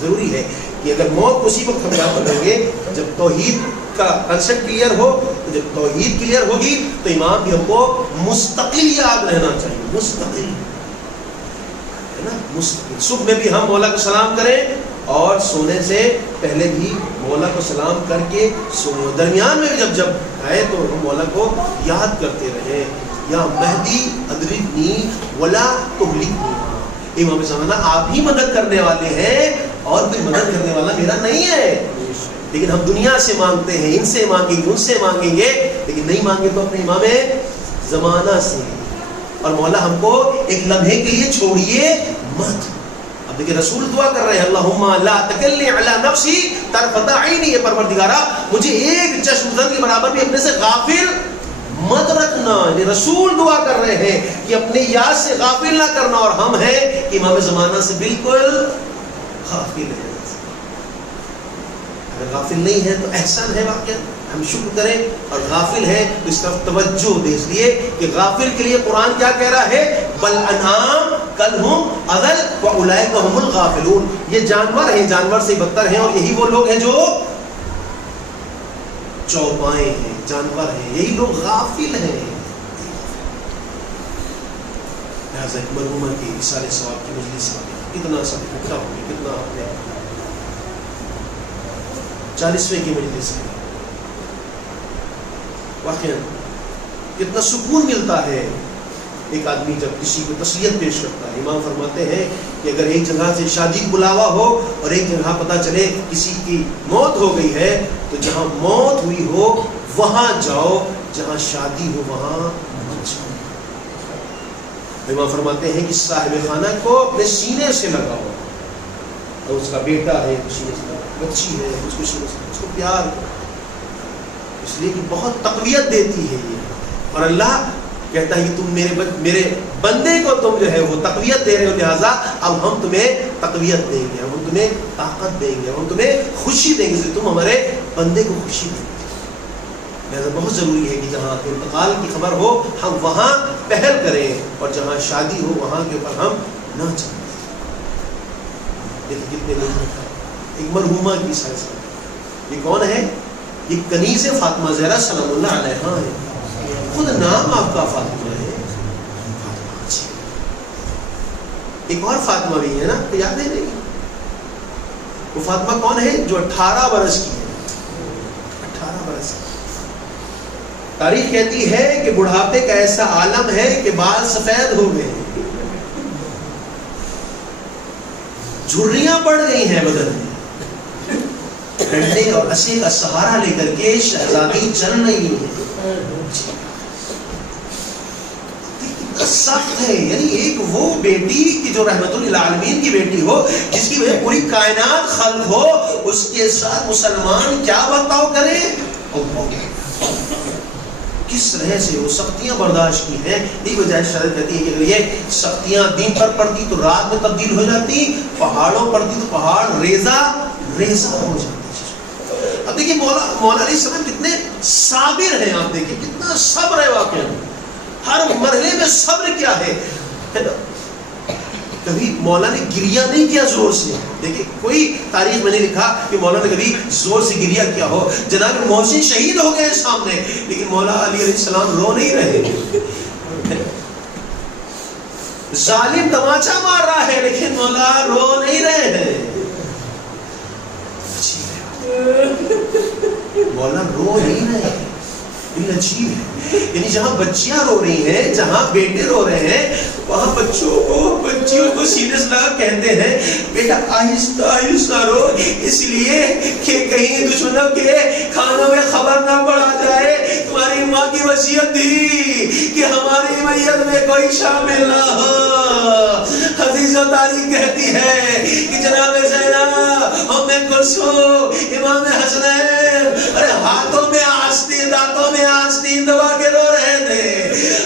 ضروری ہے کہ اگر موت اسی وقت ہم یاد کریں گے جب توحید کا کنسپٹ کلیئر ہو، تو جب توحید کلیئر ہوگی تو امام بھی ہم کو مستقل یاد رہنا چاہیے. مستقل ہے نا، مستقل. صبح میں بھی ہم مولا کو سلام کریں اور سونے سے پہلے بھی مولا کو سلام کر کے سوئیں. درمیان میں بھی جب آئے تو ہم مولا کو یاد کرتے رہیں، یا مہدی ادرکنی ولا تہلکنی. امام زمانہ آپ ہی مدد کرنے والے ہیں اور کوئی مدد کرنے والا میرا نہیں ہے. لیکن ہم دنیا سے مانگتے ہیں، ان سے مانگیں گے، ان سے مانگیں گے، لیکن نہیں مانگے تو اپنے امام زمانہ سے. اور مولا ہم کو ایک لمحے کے لیے چھوڑیے مت. اب دیکھیں رسول دعا کر رہے ہیں، اللہم لا تکلنی علی نفسی طرفۃ عینی، یہ پروردگارا مجھے ایک چشم زد کے برابر بھی اپنے سے غافل مت رکھنا. یہ رسول دعا کر رہے ہیں کہ اپنی یاد سے غافل نہ کرنا، اور ہم ہیں کہ امام زمانہ سے بالکل غافل ہیں. اگر غافل نہیں ہے تو احسان ہے، واقعہ ہم شکر کریں، اور غافل ہے تو اس طرف توجہ دیں. اس لیے کہ غافل کے لیے قرآن کیا کہہ رہا ہے، بل انعام کل ہم اضل واولئک هم الغافلون. یہ جانور ہیں، جانور سے بدتر ہیں، اور یہی وہ لوگ ہیں جو چوپائے ہیں، جانور ہیں، یہی لوگ غافل ہیں. لہٰذا مرحومہ کی اصالہ ثواب کی مجلس کتنا سب اکٹھا ہو گیا، کتنا آپ نے 40ویں کی مجلس ہے. واقعا کتنا سکون ملتا ہے ایک آدمی جب کسی کو تسلیت پیش کرتا ہے. امام فرماتے ہیں کہ اگر ایک جگہ سے شادی بلاوا ہو اور ایک جگہ پتہ چلے کسی کی موت ہو گئی ہے، تو جہاں موت ہوئی ہو وہاں جاؤ، جہاں شادی ہو وہاں مت جاؤ. امام فرماتے ہیں کہ صاحب خانہ کو اپنے سینے سے لگاؤ، اور اس کا بیٹا ہے سینے سے لگاؤ، بچی ہے اس کو سینے سے، اس کو پیار کرو، اس لیے کہ بہت تقویت دیتی ہے یہ. اور اللہ کہتا ہے کہ تم میرے بندے کو تم جو ہے وہ تقویت دے رہے ہو، لہٰذا اب ہم تمہیں تقویت دیں گے، ہم تمہیں طاقت دیں گے، ہم تمہیں خوشی دیں گے، تم ہمارے بندے کو خوشی دیں گے. لہٰذا بہت ضروری ہے کہ جہاں انتقال کی خبر ہو ہم وہاں پہل کریں، اور جہاں شادی ہو وہاں کے اوپر ہم نہ چلیں. کتنے لوگ ایک مرحومہ کی سائز، یہ کون ہے؟ یہ کنیز فاطمہ زہرا سلام اللہ علیہا ہے. خود نام آپ کا فاطمہ ہے. ایک اور فاطمہ بھی ہے نا، تو یاد ہے نہیں؟ وہ فاطمہ کون ہے؟ جو 18 برس کی ہے. 18 برس کی. تاریخ کہتی ہے کہ بڑھاپے کا ایسا عالم ہے کہ بال سفید ہو گئے. جھریاں پڑ گئی ہیں بدن میں. ڈنڈے اور عصے کا سہارا لے کر کے شہزادی چل رہی ہے. سخت ہے. یعنی ایک وہ بیٹی کی جو رحمت للعالمین کی بیٹی ہو, جس کی وجہ پوری کائنات خلق ہو, اس کے ساتھ مسلمان کیا برتاؤ کرے. کس طرح سے وہ سختیاں برداشت کی ہیں. ایک وجہ شرط کہتی ہے کہ اگر یہ سختیاں دن پر پڑتی تو رات میں تبدیل ہو جاتی, پہاڑوں پڑتی تو پہاڑ ریزہ ریزہ ہو جاتی. اب دیکھیے مولا علیہ السلام کتنے صابر ہیں. آپ دیکھیں کتنا صبر ہے واقعہ. ہر مرحلے میں صبر کیا ہے. کبھی مولا نے گریا نہیں کیا زور سے. دیکھیں کوئی تاریخ میں نہیں لکھا کہ مولا نے کبھی زور سے گریا کیا ہو. جناب محسن شہید ہو گئے سامنے, لیکن مولا علی علیہ السلام رو نہیں رہے. ظالم تماچا مار رہا ہے لیکن مولا رو نہیں رہے ہیں. مولا رو نہیں رہے ہیں. عجیب ہے. یعنی جہاں بچیاں رو رہی ہیں, جہاں بیٹے رو رہے ہیں, وہاں بچیوں کو سینے سے لگا کہتے ہیں بیٹا آہستہ آہستہ رو, اس لیے کہ کہیں دشمنوں کے کھانوں میں خبر نہ پڑا جائے. تمہاری ماں کی وصیت تھی کہ ہماری میت میں کوئی شامل نہ ہو. حدیث و تاریخ کہتی ہے کہ جناب زینب, ام کلثوم, امام حسنین ارے ہاتھوں میں آستین, دانتوں میں آستین دبا کے رو رہے تھے.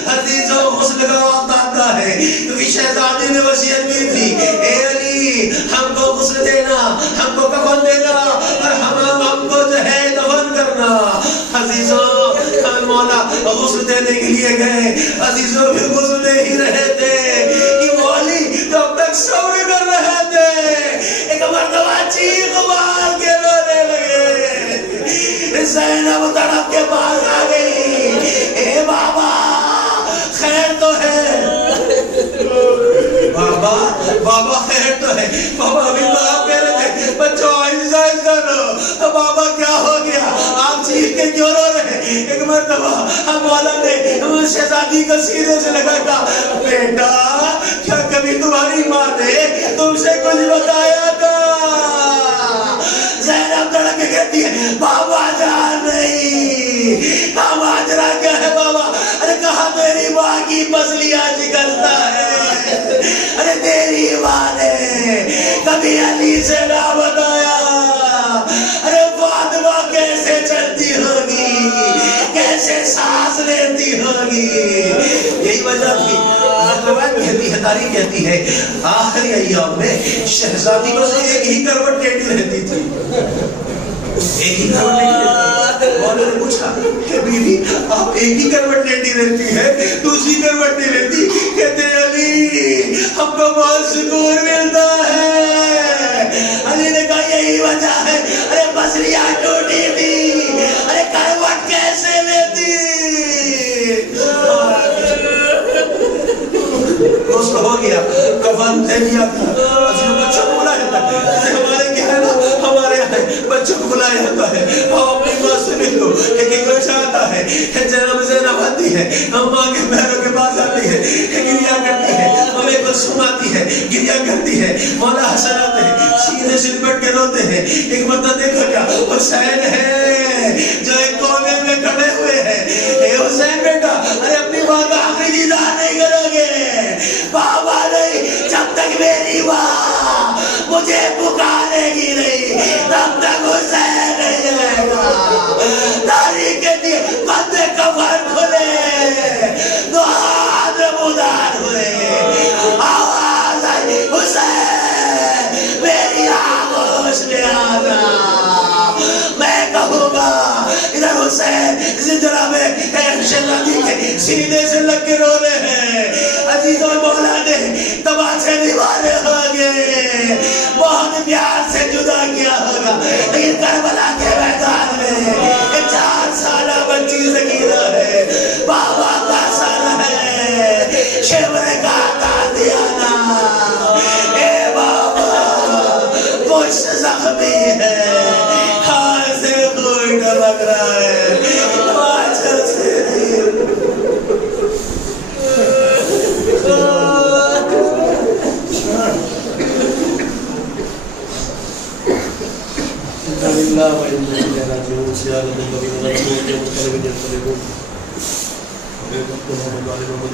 حدیث و غسل کا وقت آتا ہے کیونکہ شہزادی نے وصیت کی تھی, اے علی ہم کو غسل دینا, ہم کو کفن دینا, اور ہم کو جو ہے دفن کرنا. عزیزوں مولا غسل دینے کے لیے گئے. عزیزوں بھی غسل دے ہی رہے تھے کہ مولی جب تک صبر کر رہے تھے ایک مرتبہ چیخ مار کے رونے لگے. زینب تڑپ کے پاس آ گئی, اے بابا خیر تو ہے. بابا خیر تو ہے. بابا ابھی تو آپ کہہ رہے تھے بچوں آہستہ آہستہ رو. بابا کیا ہو گیا, آپ چیخ کے کیوں رو رہے. ایک مرتبہ مولا نے شہزادی کو سینے سے لگا کہا بیٹا کیا کبھی تمہاری ماں نے تم سے کچھ بتایا تھا. زینب تڑپ کے کہتی ہے بابا جان نہیں. کہا ماجرا کیا ہے بابا. ارے کہا میری ماں کی پسلیاں شکستہ ہے. ارے تیری ماں نے کبھی علی سے نہ بتایا. ارے فاطمہ کیسے چلتی ہوگی, کیسے سانس لیتی ہوگی. یہی وجہ تھی. کہتی ہے تاریخ کہتی ہے آخری ایام میں شہزادی کو ایک ہی کروٹ ٹیڑھی رہتی تھی. ایک ہی کروٹ ٹیڑھی رہتی. مولا نے پوچھا کہ بیوی آپ ایک ہی کروٹ ٹیڑھی رہتی ہے, دوسری کروٹ نہیں رہتی. کہتے علی ہم کو بہت سکون ملتا ہے. علی نے کہا یہی وجہ ہے. ارے پسلیاں ٹوٹی تھی, ارے کروٹ کیسے لیتی. غسل ہو گیا, کفن دے دیا تھا. بچوں کو بلایا جاتا ہے. ہمارے کیا ہے نا, ہمارے یہاں بچوں کو بلایا جاتا ہے. ہم اپنی ماں سے مل لو. ایک بچہ آتا ہے, زینب آتی ہے, ہم ماں کے پیروں کے پاس آتی ہے, گریا کرتی ہے, ہمیں کلثوم آتی ہے, گریا کرتی ہے. مولا حسن آتے ہیں, سینے سے لپٹ کے روتے ہیں. ایک مرتبہ دیکھو کیا حسین ہے جو ایک کونے میں کھڑے ہوئے ہیں. اے حسین بیٹا, ارے اپنی ماں کا آخری دیدار نہیں کرو گے. بابا نہیں, جب تک میری ماں مجھے پکارے گی نہیں تب تک حسین نہیں آئے گا. تاریخ کے لیے بندے کفن کھلے, دو ہاتھ مدار ہوئے, آواز آئی حسین میری آغوش میں آنا. میں کہوں گا ادھر حسین جناب شہزادی کے سینے سے لگ کے رو رہے ہیں. عزیزوں مولا نے تماچے نبھانے ہوگے, بہت پیار سے جدا کیا ہوگا, لیکن کربلا کے میدان میں 4 سالہ بچی سکینہ ہے, بابا کا سر ہے, شیور کا تازیانہ. اے بابا کچھ زخمی ہے, ہاتھ سے کوئی ڈبک رہا ہے, تماچے سے وإنا إليه راجعون سيادة الذين ظلموا ومنقلب ينقلبون محمد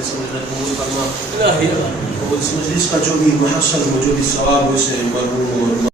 اس مجلس کا جو بھی محصل جو بھی ثواب اسے مرحوم اور